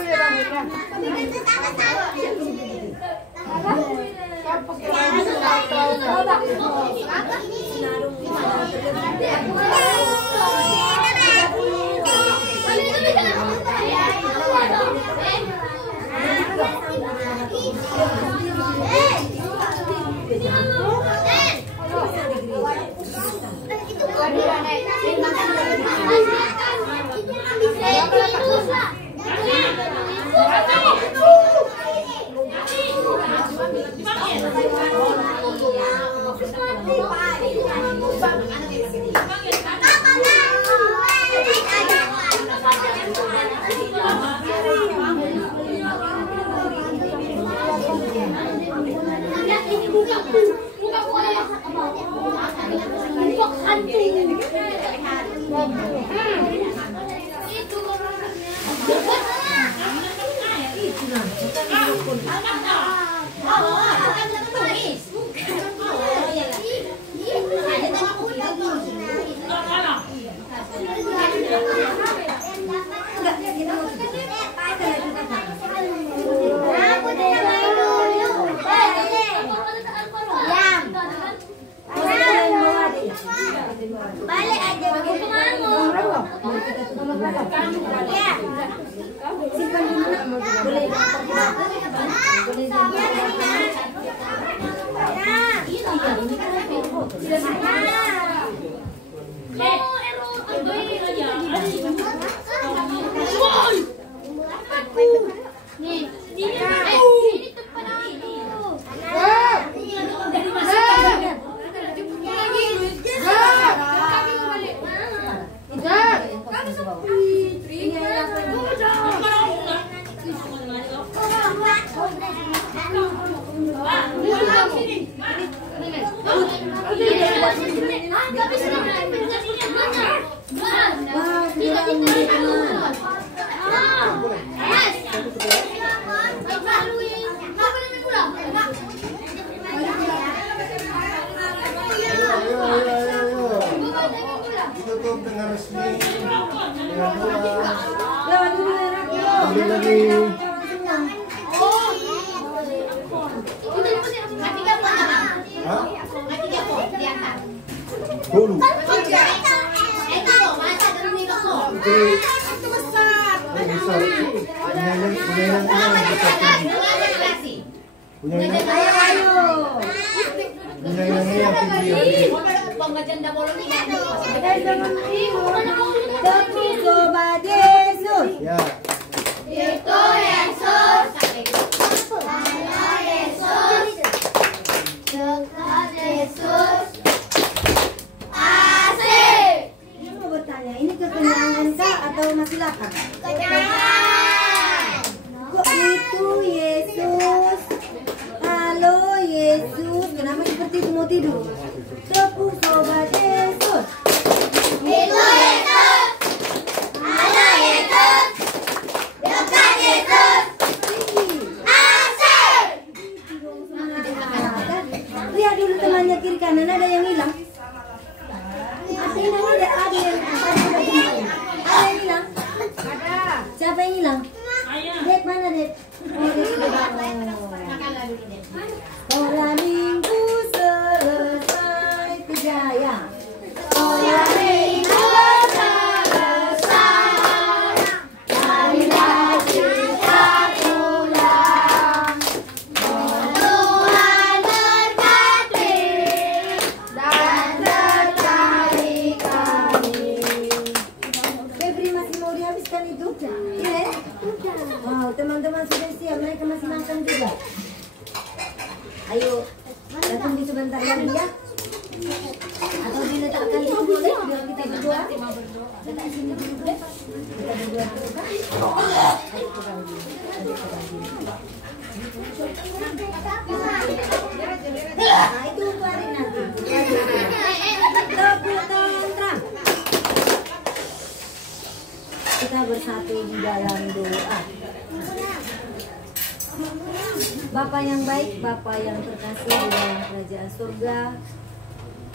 Balik aja ke kamu. Ya. Simpan dulu nak. Boleh. Nih, ini tempat aku. Ditutup dengan resmi dengan doa. Lewat dulu ya, Ambil lagi. Hah? Dulu. Sobat Yesus. Ya. Itu Yesus. Halo Yesus. Dekat Yesus. Asik. Ini mau bertanya, ini kekenyangan kah atau masih lapar? Kenyang. Kok itu Yesus? Halo Yesus. Kenapa seperti itu mau tidur? Tepuk Sobat Yesus. Itu Yesus. Halo Yesus. Dekat Yesus. Asik. Lihat dulu temannya kiri kanan, ada yang hilang. Artinya ada yang hilang. Siapa yang hilang? Dek mana Dek? Oh, Dek sudah bangun. Sekolah minggu selesai kejaya. Sekolah minggu selesai. Marilah kita pulang. Tuhan berkati Dan sertai kami. Febri masih mau dihabiskan itu? Iya. Wow, teman-teman sudah siap, mereka masih makan juga. Ayo, kita tunggu sebentar lagi ya. Atau diletakkan itu boleh, biar kita berdoa. Letak sini dulu deh. Kita berdoa dulu kan? Ayo pegang dulu. Ayo pegang dulu. Nah, itu keluarin nanti. Tepuk tangan. Kita bersatu di dalam doa. Bapa yang baik, Bapa yang terkasih di dalam kerajaan surga,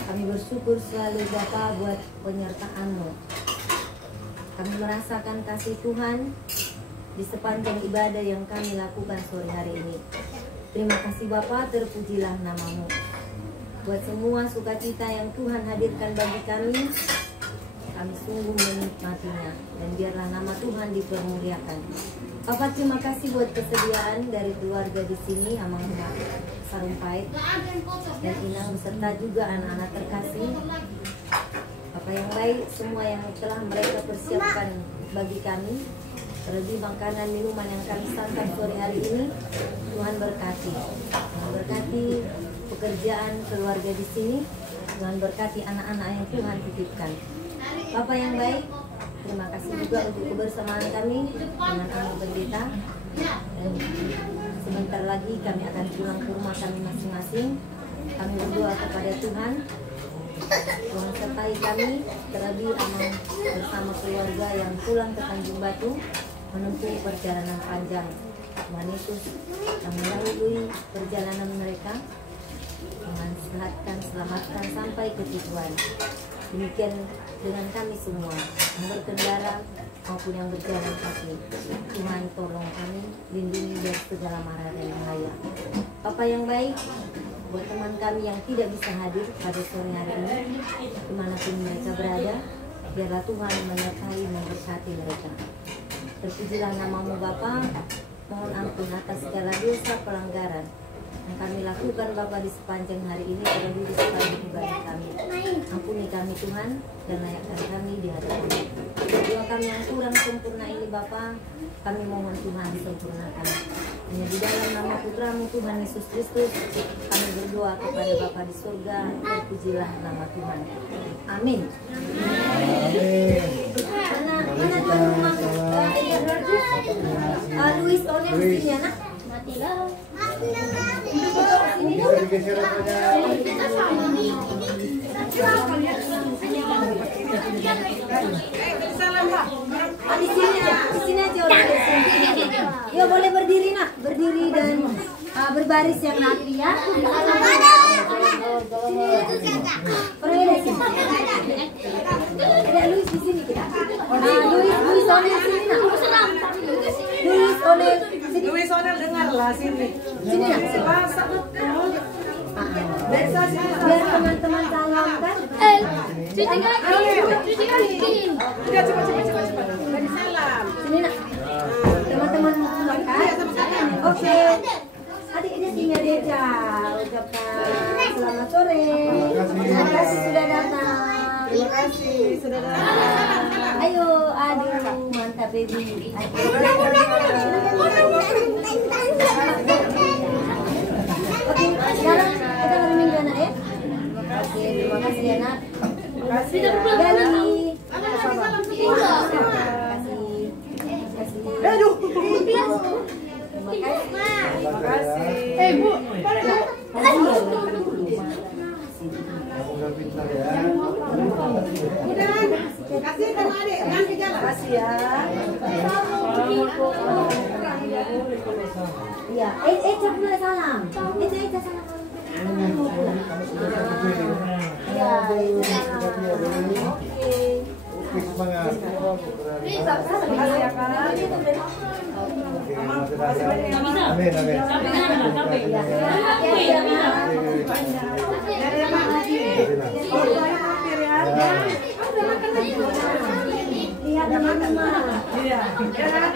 kami bersyukur selalu Bapa buat penyertaan-Mu. Kami merasakan kasih Tuhan di sepanjang ibadah yang kami lakukan sore hari ini. Terima kasih Bapa, terpujilah nama-Mu. Buat semua sukacita yang Tuhan hadirkan bagi kami sungguh menikmatinya. Dan biarlah nama Tuhan dipermuliakan. Bapak, terima kasih buat kesediaan dari keluarga di sini, Amang Sarumpait dan Inang beserta juga anak-anak terkasih. Bapak yang baik, semua yang telah mereka persiapkan bagi kami, terlebih makanan minuman yang kami santap sore hari ini, Tuhan berkati. Tuhan berkati pekerjaan keluarga di sini, Tuhan berkati anak-anak yang Tuhan titipkan. Bapak yang baik, terima kasih juga untuk kebersamaan kami dengan Amang Pendeta. Dan sebentar lagi kami akan pulang ke rumah kami masing-masing. Kami berdoa kepada Tuhan, Tuhan sertai kami, terlebih Amang bersama keluarga yang pulang ke Tanjung Batu menempuh perjalanan panjang. Tuhan Yesus yang melalui perjalanan mereka selamatkan sampai ke tujuan. Demikian dengan kami semua yang berkendara maupun yang berjalan kaki. Tuhan tolong kami, lindungi dari segala mara dan bahaya. Bapa yang baik, buat teman kami yang tidak bisa hadir pada sore hari ini, dimanapun mereka berada, biarlah Tuhan menyertai memberkati mereka. Terpujilah namamu Bapa, mohon ampun atas segala dosa pelanggaran yang kami lakukan Bapa di sepanjang hari ini, terlebih di sepanjang ibadah kami. Ampuni kami Tuhan dan layakkan kami di hadapan-Mu. Doa kami yang kurang sempurna ini Bapa, kami mohon Tuhan sempurnakan. Hanya di dalam nama Putra-Mu Tuhan Yesus Kristus kami berdoa kepada Bapa di surga. Terpujilah nama Tuhan. Amin. Mana tuan rumah Luis Onel di sini anak. Matilah. Bisa digeser apanya? Di sini aja orang di sini. Ya boleh berdiri nak, berdiri dan berbaris yang rapi ya. Ada Luis di sini kita. Luis Onel sini nak. Luis Onel sini. Luis Onel dengarlah sini. Sini nak. Biar teman-teman salamkan. Cuci kaki. Udah cepat. Beri salam. Sini nak. Teman-teman makan. Oke. Adik-adik sini aja. Ucapkan selamat sore. Terima kasih sudah datang. Terima kasih sudah datang. Ayo, aduh mantap baby. Oke, sekarang kita bermain dulu anak ya. Oke, terima kasih anak. Terima kasih. Dari Aduh. Terima kasih. Bu. Kamu pintar ya. Kasih sama adik, jangan ke jalan. Kasih ya. Iya, Eca pula salam. Eca salam. Iya, oke. Oke, semangat. Kasih ya Kak. Amin. Lihat teman-teman. Iya. Dicatat.